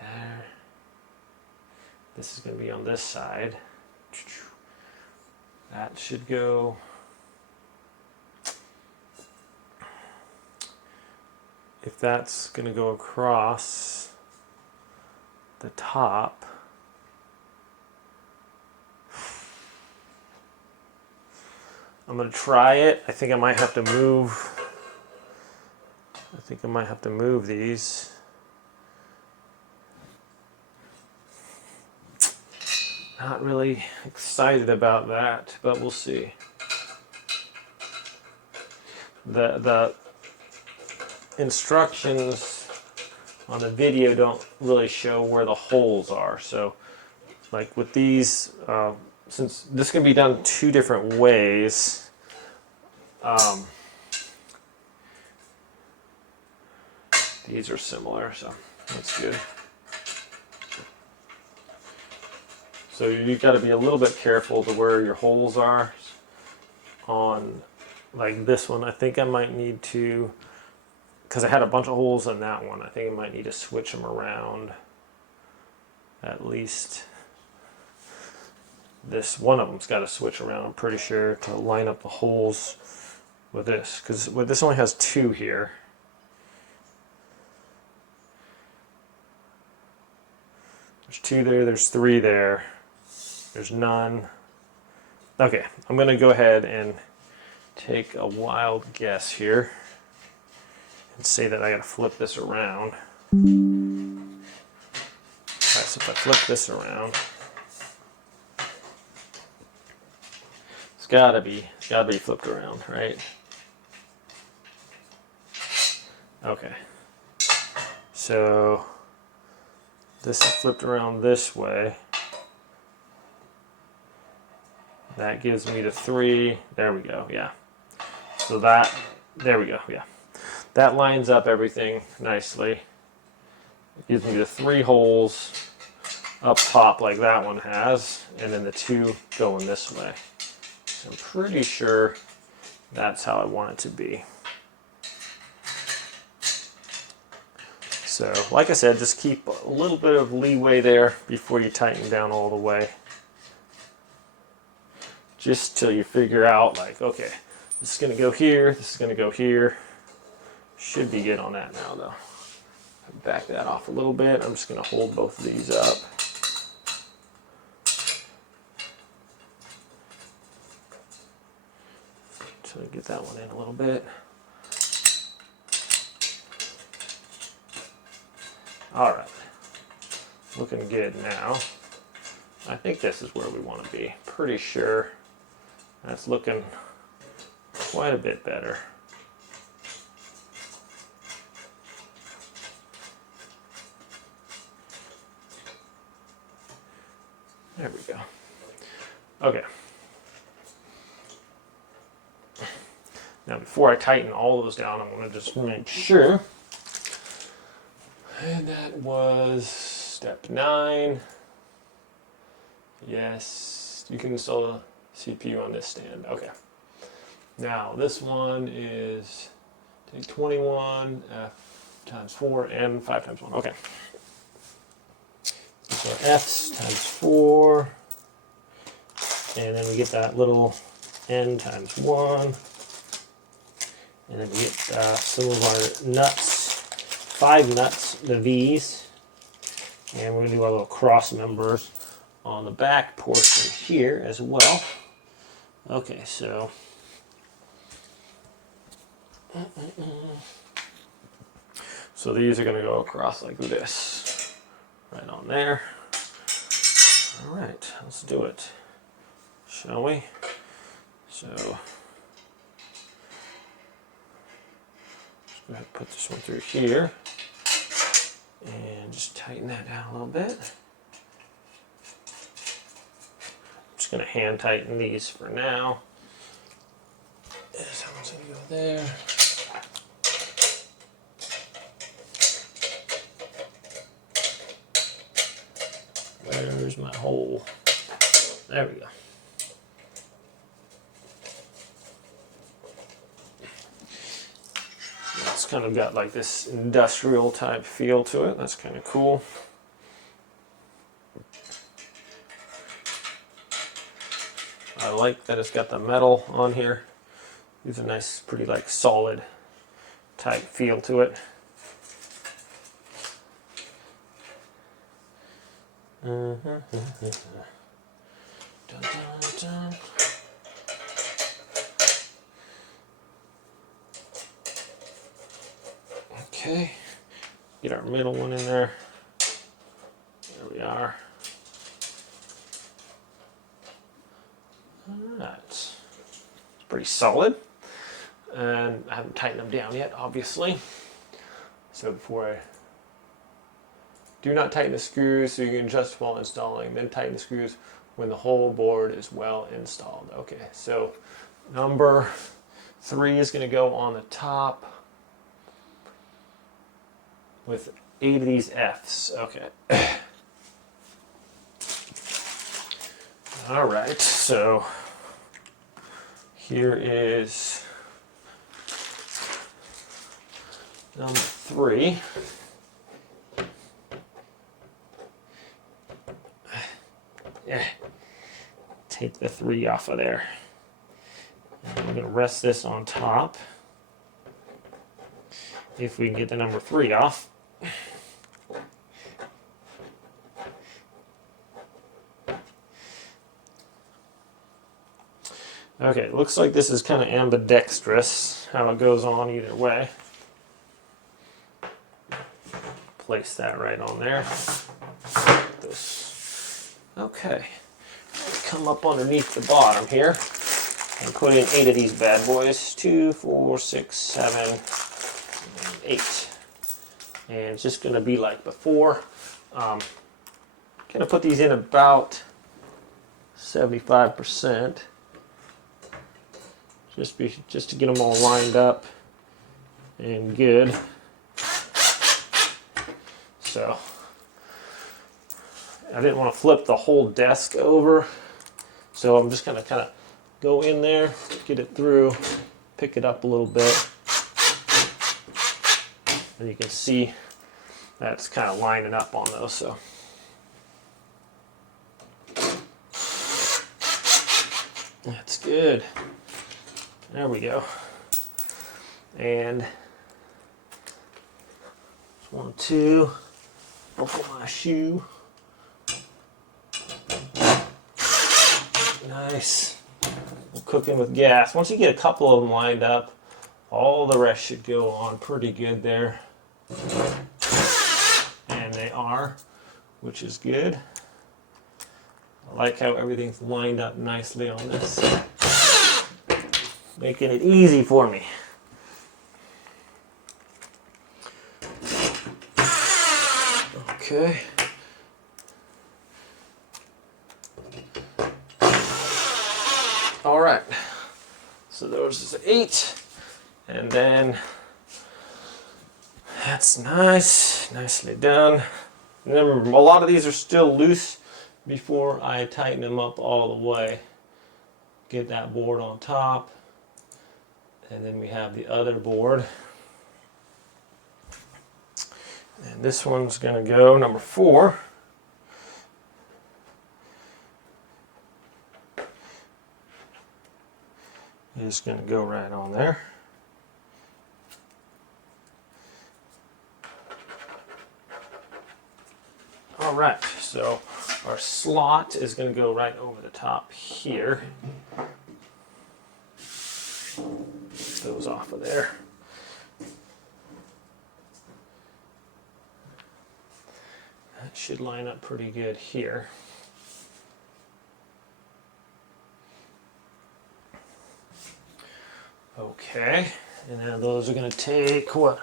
there. This is going to be on this side. That should go. If that's going to go across the top, I'm going to try it. I think I might have to move. I think I might have to move these. Not really excited about that, but we'll see. The instructions on the video don't really show where the holes are. So, like with these, since this can be done two different ways, these are similar, so that's good. So you've got to be a little bit careful to where your holes are. On like this one, I think I might need to, because I had a bunch of holes in that one, I think I might need to switch them around. At least this one of them's got to switch around, I'm pretty sure, to line up the holes with this, because this only has two here. There's two there, there's three there. There's none. Okay, I'm going to go ahead and take a wild guess here and say that I got to flip this around. Alright, so if I flip this around, it's got to be flipped around, right? Okay. So this is flipped around this way. That gives me the 3. There we go, yeah. So that, there we go, yeah. That lines up everything nicely. It gives me the 3 holes up top like that one has, and then the 2 going this way. So I'm pretty sure that's how I want it to be. So, like I said, just keep a little bit of leeway there before you tighten down all the way. Just till you figure out, like, okay, this is going to go here, this is going to go here. Should be good on that now, though. Back that off a little bit. I'm just going to hold both of these up. Try to get that one in a little bit. All right, looking good now. I think this is where we want to be. Pretty sure that's looking quite a bit better. There we go. Okay. Now before I tighten all of those down, I'm going to just make sure. And that was step 9. Yes, you can install the CPU on this stand. Okay. Now this one is take 21 F times 4 and 5 times 1. Okay. So F's times 4, and then we get that little N times 1, and then we get some of our nuts, 5 nuts, the V's, and we're going to do our little cross members on the back portion here as well. Okay, so these are going to go across like this, right on there. All right, let's do it, shall we? So let's go ahead and put this one through here and just tighten that down a little bit. I'm just going to hand tighten these for now. This one's going to go there. Where's my hole? There we go. It's kind of got like this industrial type feel to it. That's kind of cool. I like that it's got the metal on here. Gives a nice, pretty like solid type feel to it. Dun, dun, dun. Okay, get our middle one in there. There we are. Alright, it's pretty solid. And I haven't tightened them down yet, obviously. So before I do not tighten the screws so you can adjust while installing, then tighten the screws when the whole board is well installed. Okay, so number 3 is going to go on the top with 8 of these Fs. Okay. All right, so here is number 3. Yeah. Take the 3 off of there. And I'm going to rest this on top. If we can get the number 3 off. Okay, looks like this is kind of ambidextrous, how it goes on either way. Place that right on there. Okay, come up underneath the bottom here and put in 8 of these bad boys. 2, 4, 6, 7, 8. And it's just going to be like before. Going to put these in about 75%. Just to get them all lined up and good. So I didn't want to flip the whole desk over, so I'm just going to kind of go in there, get it through, pick it up a little bit, and you can see that's kind of lining up on those. So that's good. There we go. And 1, 2. Buckle my shoe. Nice. We're cooking with gas. Once you get a couple of them lined up, all the rest should go on pretty good there. And they are, which is good. I like how everything's lined up nicely on this. Making it easy for me. Okay. All right. So those is 8. And then that's nice. Nicely done. Remember, a lot of these are still loose before I tighten them up all the way. Get that board on top. And then we have the other board. And this one's going to go, number 4. Is going to go right on there. All right, so our slot is going to go right over the top here. Get those off of there. That should line up pretty good here. Okay, and now those are going to take what?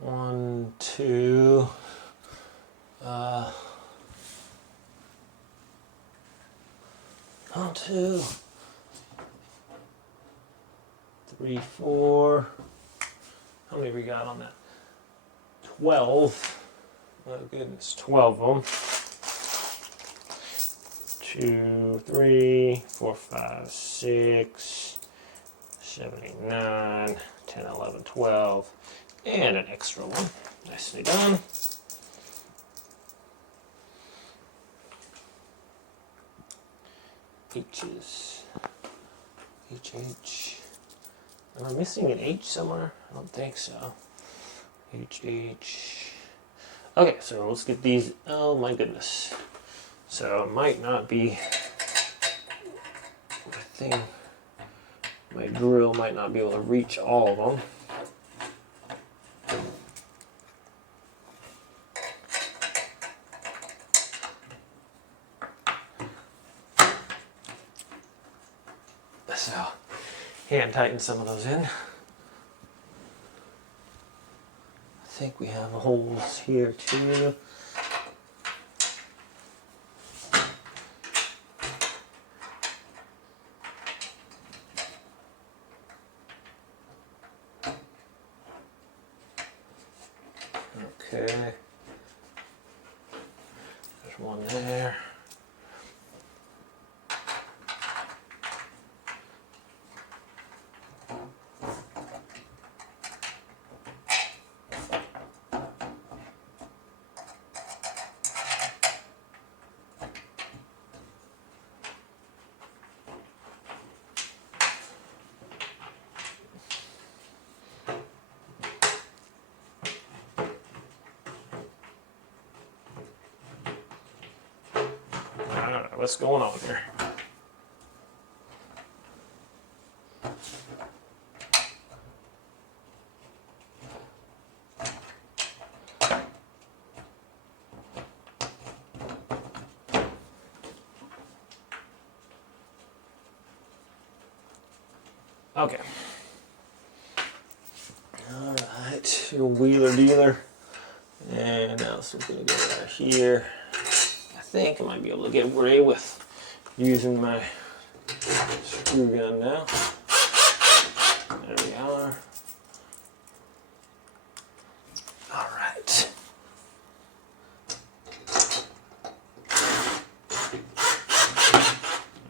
1, 2, 1, 2, 3, 4. How many we got on that? 12. Oh goodness, 12 of them. 2, 3, 4, 5, 6, 7, 8, 9, 10, 11, 12, and an extra one. Nicely done. H's. H. Am I missing an H somewhere? I don't think so. H. Okay, so let's get these. Oh my goodness. So it might not be. I think my drill might not be able to reach all of them. So, hand tighten some of those in. I think we have holes here too. Okay. There's one there. Alright, what's going on here? Okay. Alright, your wheeler dealer. And now this one's going to go right here. I think I might be able to get away with using my screw gun now. There we are. Alright.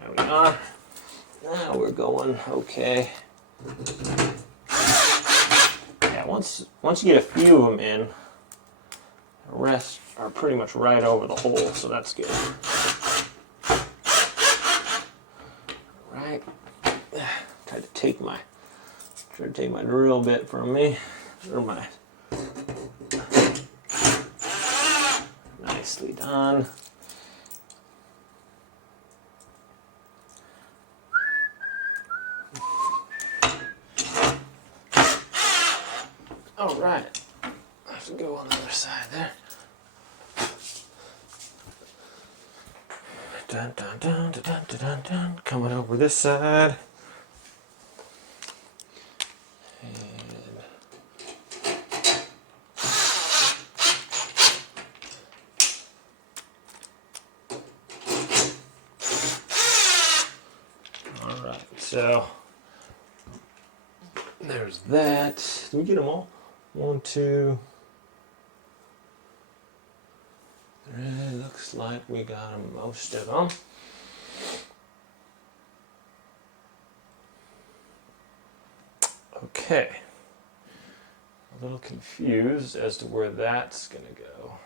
There we are. Now we're going okay. Yeah, once you get a few of them in, the rest are pretty much right over the hole, so that's good. Right. Try to take my drill bit from me, or my. Nicely done. All right. I have to go on the other side there. Dun, dun, dun, dun, dun, dun, dun. Coming over this side. And all right, so there's that. Did we get them all? 1, 2. It looks like we got most of them. Okay. A little confused as to where that's going to go.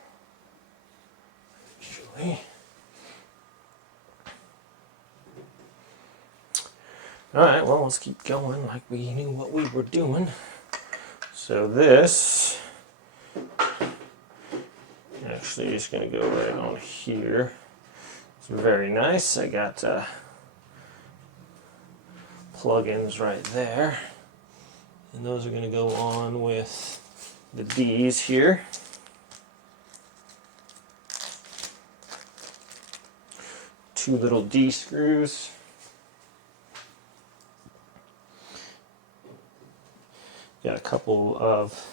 Actually. Alright, well, let's keep going like we knew what we were doing. So this actually is going to go right on here. It's very nice. I got plugins right there. And those are going to go on with the D's here. Two little D screws. Got a couple of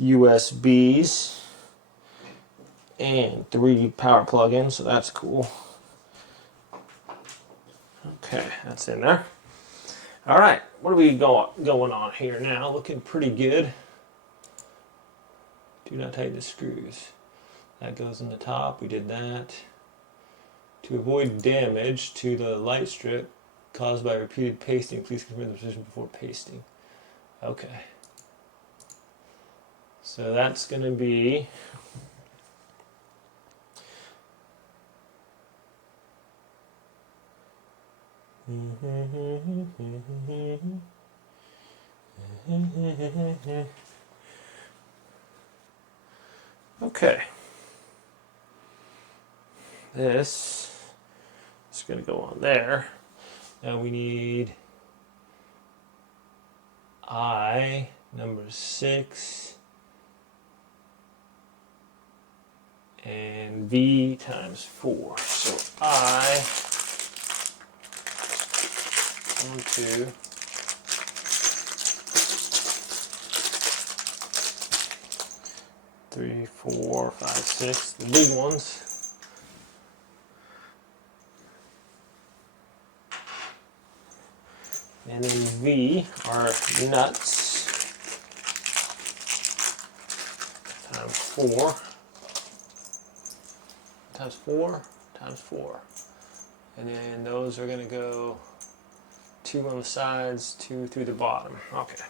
USBs and 3 power plug-ins, so that's cool. Okay, that's in there. All right, what are we going on here now? Looking pretty good. Do not tighten the screws. That goes in the top. We did that. To avoid damage to the light strip caused by repeated pasting, please confirm the position before pasting. Okay. So that's going to be okay. This is going to go on there. Now we need I number 6 and V times 4. So I 1, 2, 3, 4, 5, 6, the big ones. And then V are nuts times 4 times 4 times 4. And then those are going to go 2 on the sides, 2 through the bottom. Okay.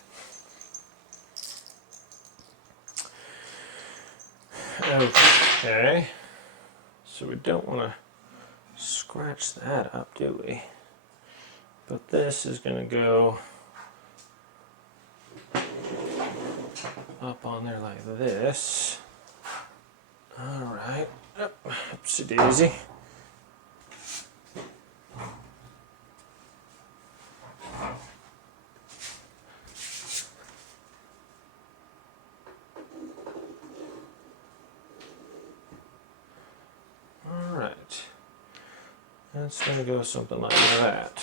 Okay. So we don't want to scratch that up, do we? But this is going to go up on there like this. Alright. Oopsie daisy. Alright. That's going to go something like that.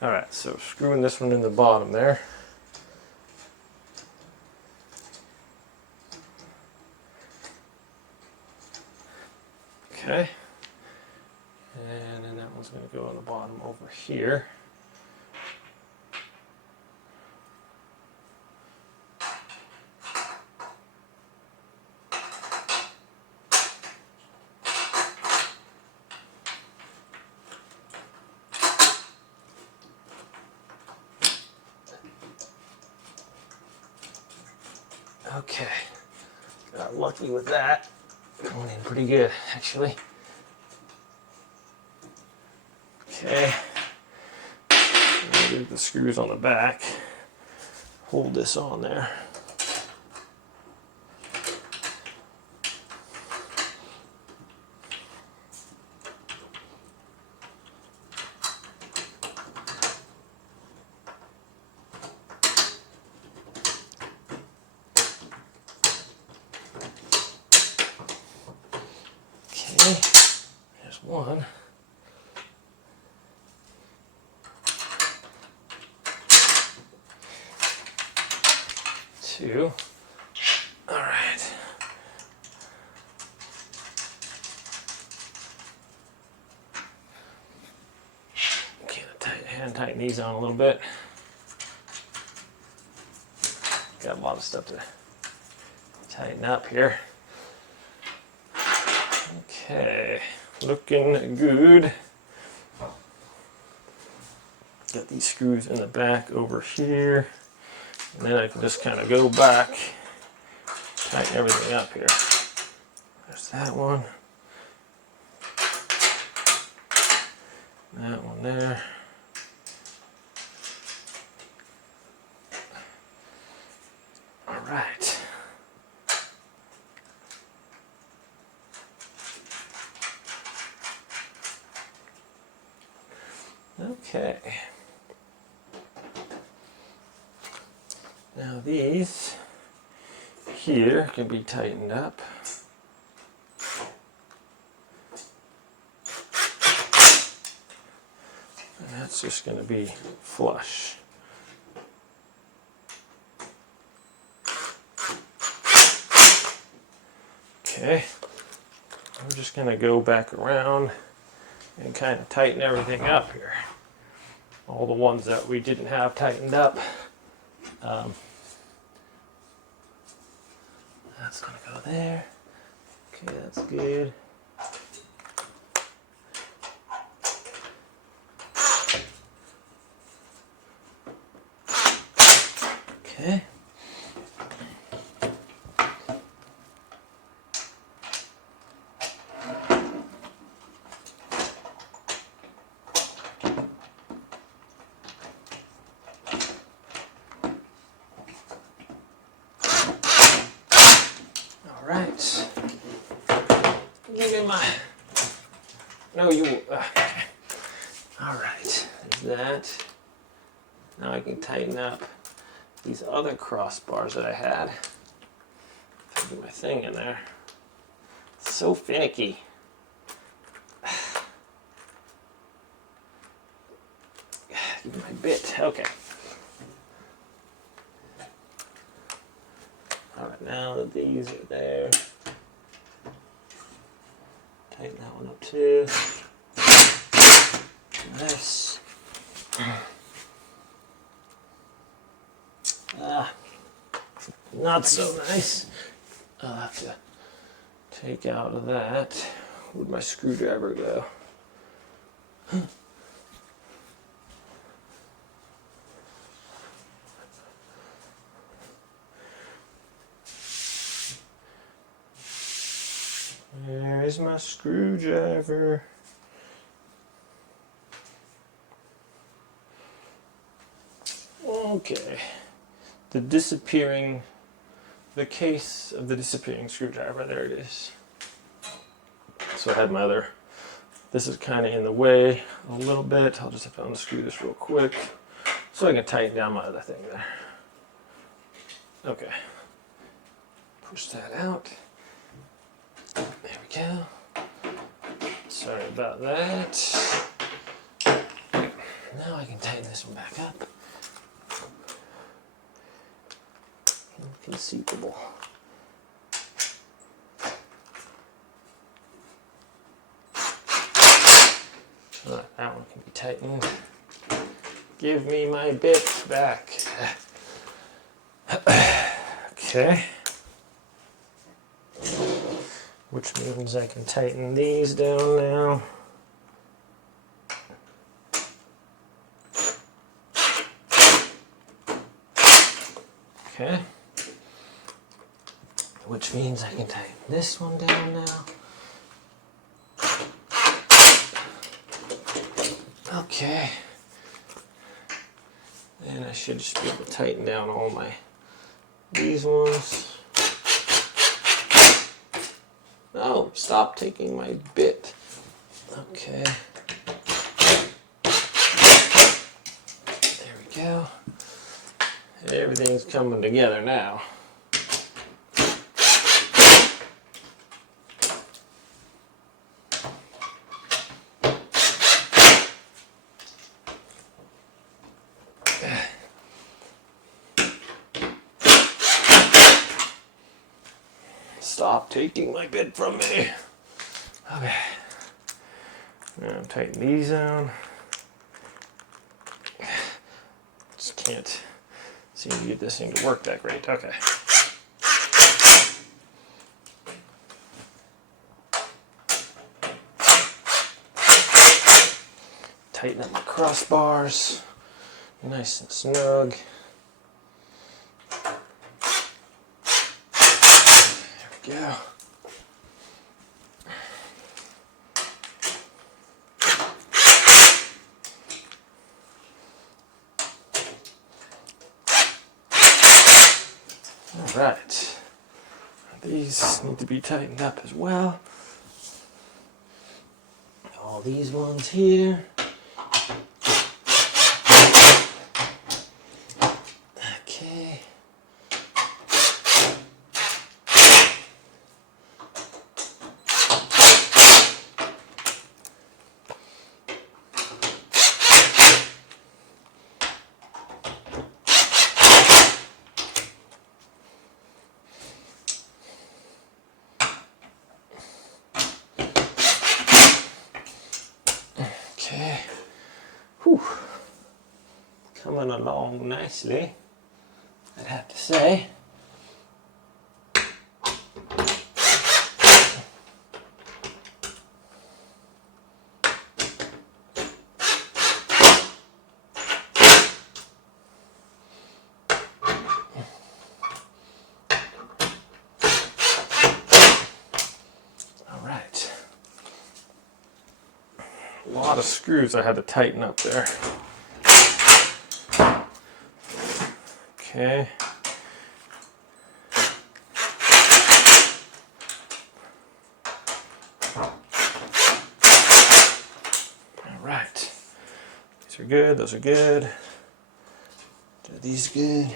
Alright, so screwing this one in the bottom there. Okay. And then that one's going to go on the bottom over here. Okay, got lucky with that. Going in pretty good, actually. Okay, do the screws on the back. Hold this on there. Okay, there's one. Two. All right. Okay, hand tighten these on a little bit. Got a lot of stuff to tighten up here. Okay, looking good. Got these screws in the back over here. And then I can just kind of go back, tighten everything up here. There's that one. That one there. All right. Okay. Now these here can be tightened up. And that's just going to be flush. Okay, I'm just going to go back around and kind of tighten everything up here. All the ones that we didn't have tightened up. That's going to go there. Okay, that's good. Okay. Right. Give me my. No, you. All right. There's that. Now I can tighten up these other crossbars that I had. If I get my thing in there. It's so finicky. Give me my bit. Okay. Alright, now that these are there, tighten that one up too. Nice. Not so nice. I'll have to take out of that. Where'd my screwdriver go? There's my screwdriver. Okay. The case of the disappearing screwdriver, there it is. So I had my other, this is kind of in the way a little bit. I'll just have to unscrew this real quick so I can tighten down my other thing there. Okay. Push that out. There we go. Sorry about that. Now I can tighten this one back up. Inconceivable. Alright, that one can be tightened. Give me my bit back. Okay. Which means I can tighten these down now. Okay. Which means I can tighten this one down now. Okay. And I should just be able to tighten down all these ones. Oh, stop taking my bit. Okay. There we go. Everything's coming together now. Stop taking my bit from me. Okay. Now tighten these down. Just can't seem to get this thing to work that great. Okay. Tighten up my crossbars. Nice and snug. Yeah. All right. These need to be tightened up as well. All these ones here. Okay. Whew. Coming along nicely, I'd have to say. All right. A lot of screws I had to tighten up there. Okay. All right. These are good. Those are good. Are these good?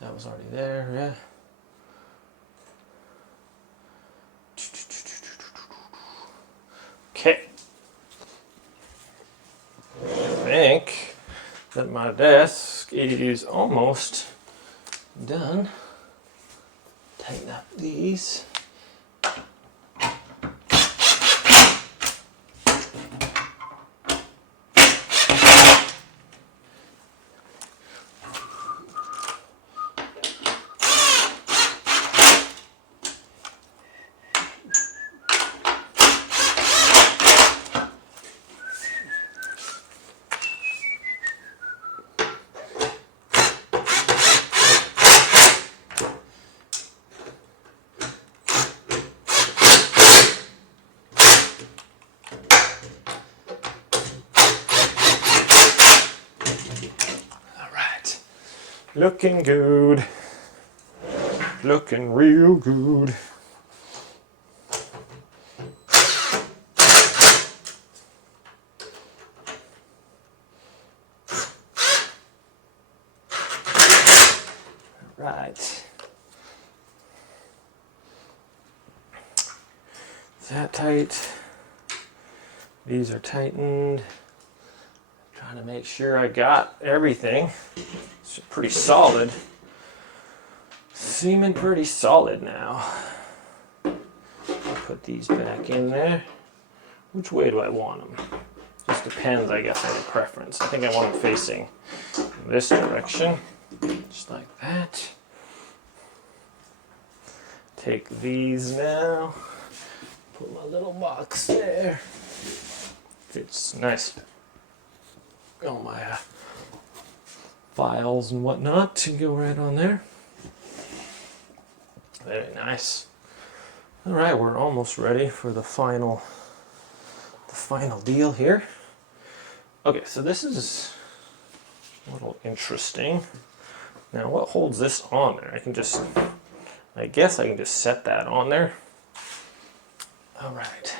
That was already there, yeah. Okay. I think that my desk is almost done. Tighten up these. Looking good. Looking real good. Right. Is that tight? These are tightened. Trying to make sure I got everything. It's pretty solid. Seeming pretty solid now. Put these back in there. Which way do I want them? Just depends, I guess, on the preference. I think I want them facing this direction. Just like that. Take these now. Put my little box there. Fits nice. All my files and whatnot to go right on there. Very nice. All right, we're almost ready for the final deal here. Okay, so this is a little interesting. Now, what holds this on there? I guess I can just set that on there. All right.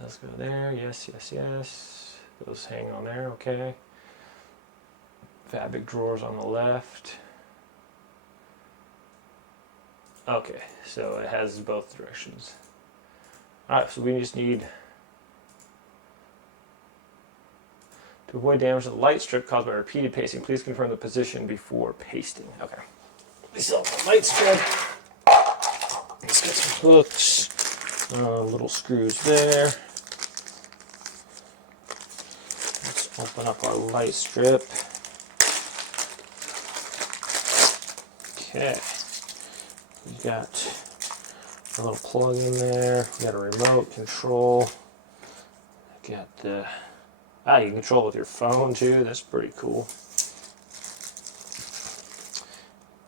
Let's go there. Yes, yes, yes. Those hang on there. Okay. Fabric drawers on the left. Okay, so it has both directions. Alright, so we just need to avoid damage to the light strip caused by repeated pasting. Please confirm the position before pasting. Okay. We still have the light strip. Let's get some hooks. Little screws there. Let's open up our light strip. Okay. We got a little plug in there. We got a remote control. Got the you can control it with your phone too. That's pretty cool.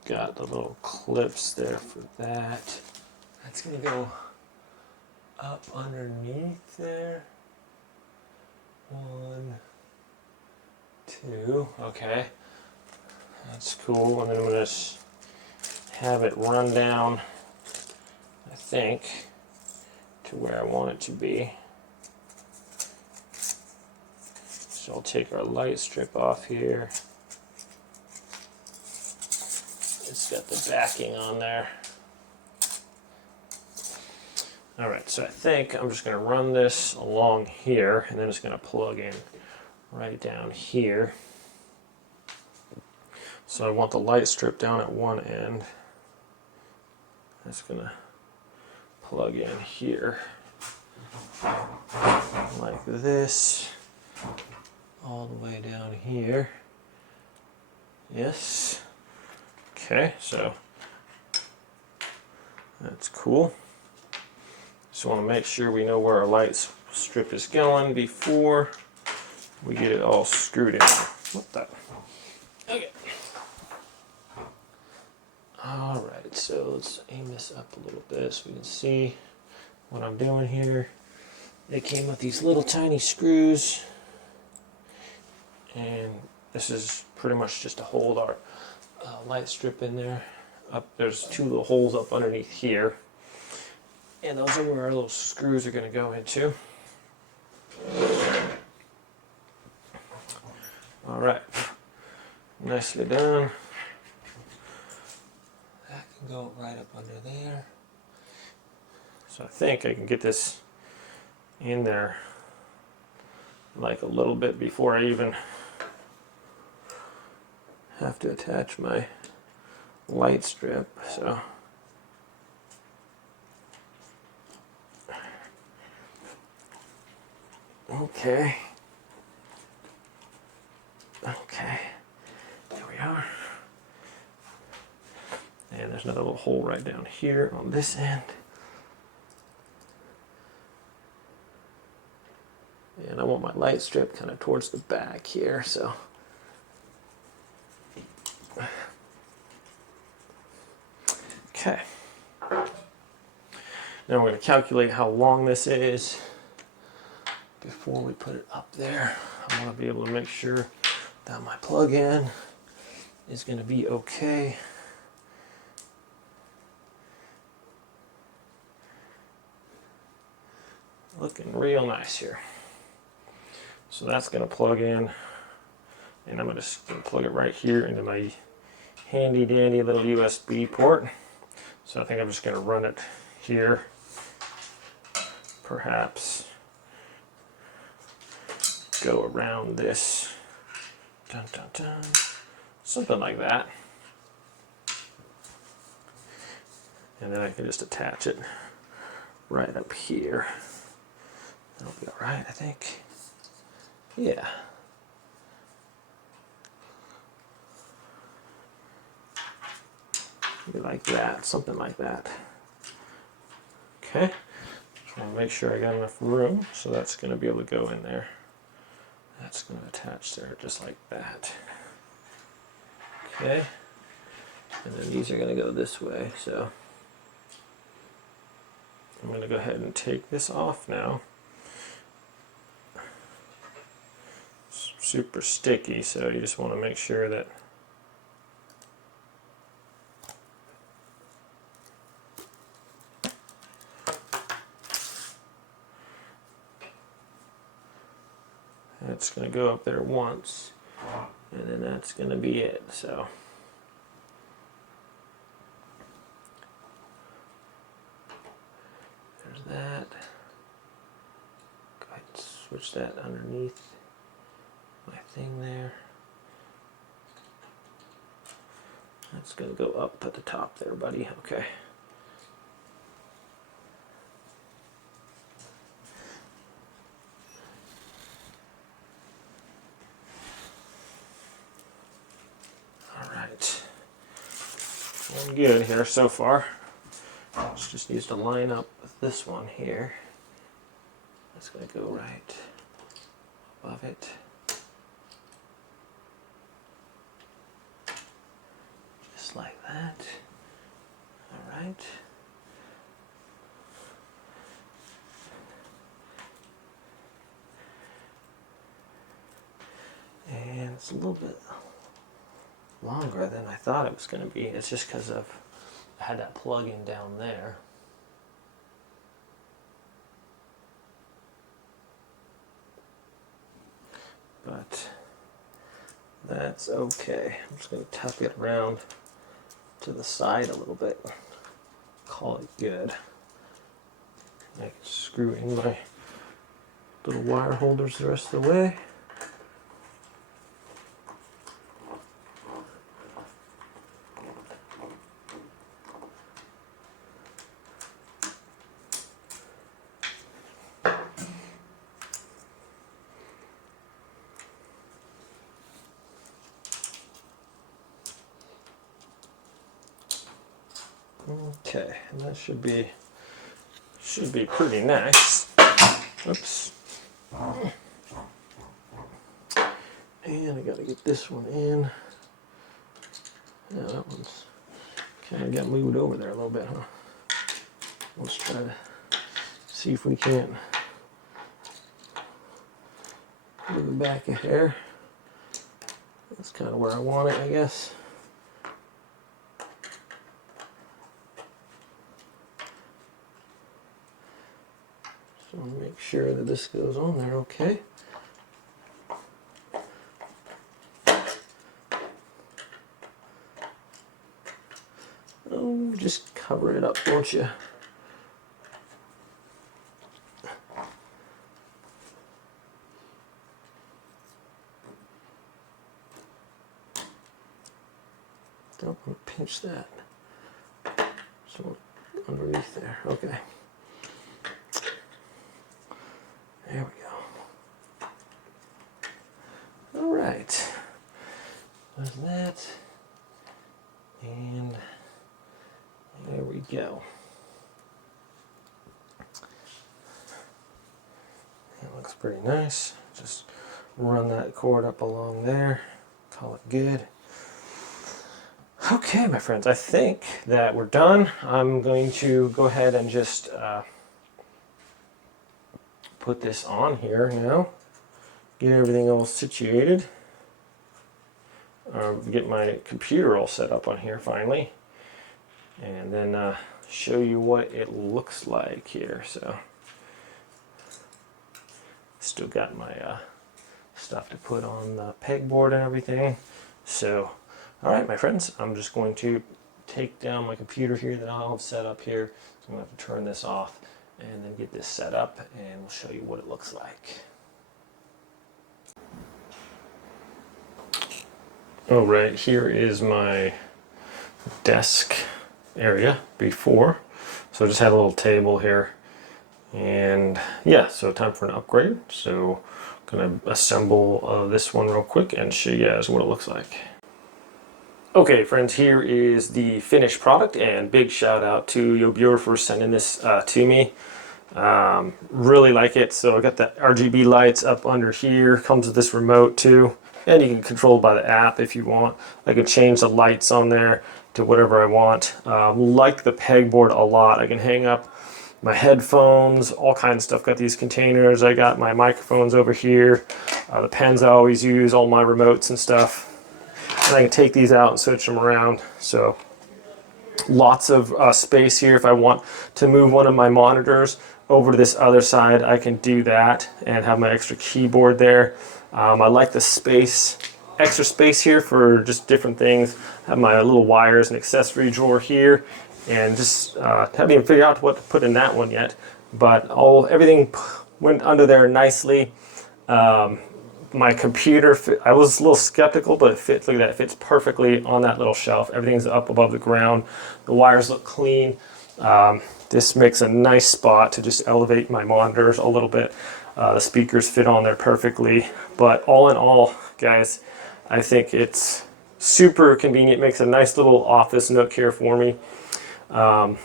Got the little clips there for that. That's gonna go up underneath there. 1, 2. Okay, that's cool. And then I'm gonna just have it run down, I think, to where I want it to be. So I'll take our light strip off here. It's got the backing on there. All right, so I think I'm just going to run this along here, and then it's going to plug in right down here. So I want the light strip down at one end. That's going to plug in here like this, all the way down here. Yes. Okay, so that's cool. Just want to make sure we know where our light strip is going before we get it all screwed in. What the? Okay. Alright, so let's aim this up a little bit so we can see what I'm doing here. They came with these little tiny screws, and this is pretty much just to hold our light strip in there. There's two little holes up underneath here, and those are where our little screws are going to go into. Alright, nicely done. That can go right up under there. So I think I can get this in there like a little bit before I even have to attach my light strip. So okay, there we are. And there's another little hole right down here on this end. And I want my light strip kind of towards the back here, so. Okay. Now we're going to calculate how long this is before we put it up there. I want to be able to make sure that my plug-in is going to be okay. Looking real nice here. So that's going to plug in, and I'm just going to plug it right here into my handy dandy little USB port. So I think I'm just going to run it here, perhaps go around this, dun, dun, dun. Something like that, and then I can just attach it right up here. That'll be all right, I think. Yeah. Maybe like that, something like that. Okay. Just want to make sure I got enough room, so that's going to be able to go in there. That's going to attach there just like that. Okay. And then these are going to go this way, so I'm going to go ahead and take this off now. It's super sticky, so you just want to make sure that that's going to go up there once, and then that's going to be it. So there's that. Go ahead and switch that underneath my thing there. That's going to go up at the top there, buddy. Okay. All good here so far. This just needs to line up with this one here. That's going to go right above it. Just like that. All right. And it's a little bit longer than I thought it was going to be. It's just because I had that plug-in down there. But that's okay. I'm just going to tuck it around to the side a little bit. Call it good. I can screw in my little wire holders the rest of the way. Okay, and that should be pretty nice. Oops. And I gotta get this one in. Yeah, that one's kind of got moved over there a little bit, huh? Let's try to see if we can't move it back a hair. That's kind of where I want it, I guess. So I'll make sure that this goes on there okay. Oh, just cover it up, won't you? Don't want to pinch that. So underneath there, okay. There we go. All right. There's that. And there we go. That looks pretty nice. Just run that cord up along there. Call it good. Okay, my friends, I think that we're done. I'm going to go ahead and just put this on here now. Get everything all situated. Get my computer all set up on here finally. And then show you what it looks like here. So, still got my stuff to put on the pegboard and everything. So, all right, my friends, I'm just going to take down my computer here that I'll have set up here. So I'm going to have to turn this off and then get this set up, and we'll show you what it looks like. All right, here is my desk area before. So I just had a little table here, and yeah, so time for an upgrade. So I'm gonna assemble this one real quick and show you guys what it looks like. Okay, friends, here is the finished product, and big shout out to YOOBURE for sending this to me. Really like it. So I got the RGB lights up under here. Comes with this remote too, and you can control it by the app if you want. I can change the lights on there to whatever I want. Like the pegboard a lot. I can hang up my headphones, all kinds of stuff. Got these containers. I got my microphones over here. The pens I always use, all my remotes and stuff. And I can take these out and switch them around. So lots of space here. If I want to move one of my monitors over to this other side, I can do that and have my extra keyboard there. I like the space, extra space here for just different things. I have my little wires and accessory drawer here, and just haven't even figured out what to put in that one yet. But everything went under there nicely. My computer, I was a little skeptical, but it fits. Look at that, it fits perfectly on that little shelf. Everything's up above the ground. The wires look clean. This makes a nice spot to just elevate my monitors a little bit. The speakers fit on there perfectly. But all in all, guys, I think it's super convenient. Makes a nice little office nook here for me. I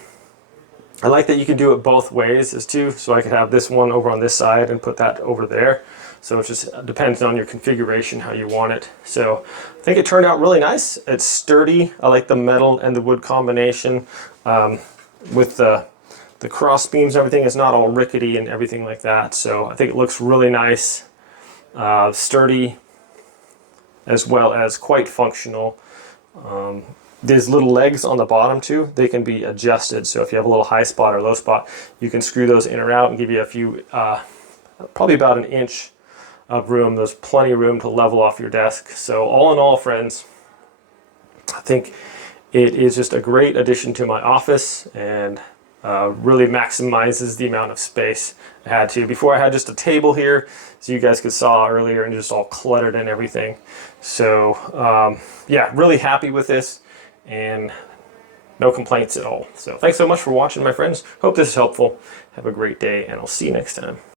like that you can do it both ways as too. So I could have this one over on this side and put that over there. So it just depends on your configuration, how you want it. So I think it turned out really nice. It's sturdy. I like the metal and the wood combination. With the cross beams and everything, it's not all rickety and everything like that. So I think it looks really nice, sturdy, as well as quite functional. There's little legs on the bottom too. They can be adjusted. So if you have a little high spot or low spot, you can screw those in or out and give you a few, probably about an inch of room. There's plenty of room to level off your desk. So all in all, friends, I think it is just a great addition to my office, and Really maximizes the amount of space I had to. Before I had just a table here, so you guys could saw earlier, and just all cluttered and everything. So yeah, really happy with this, and no complaints at all. So thanks so much for watching, my friends. Hope this is helpful. Have a great day, and I'll see you next time.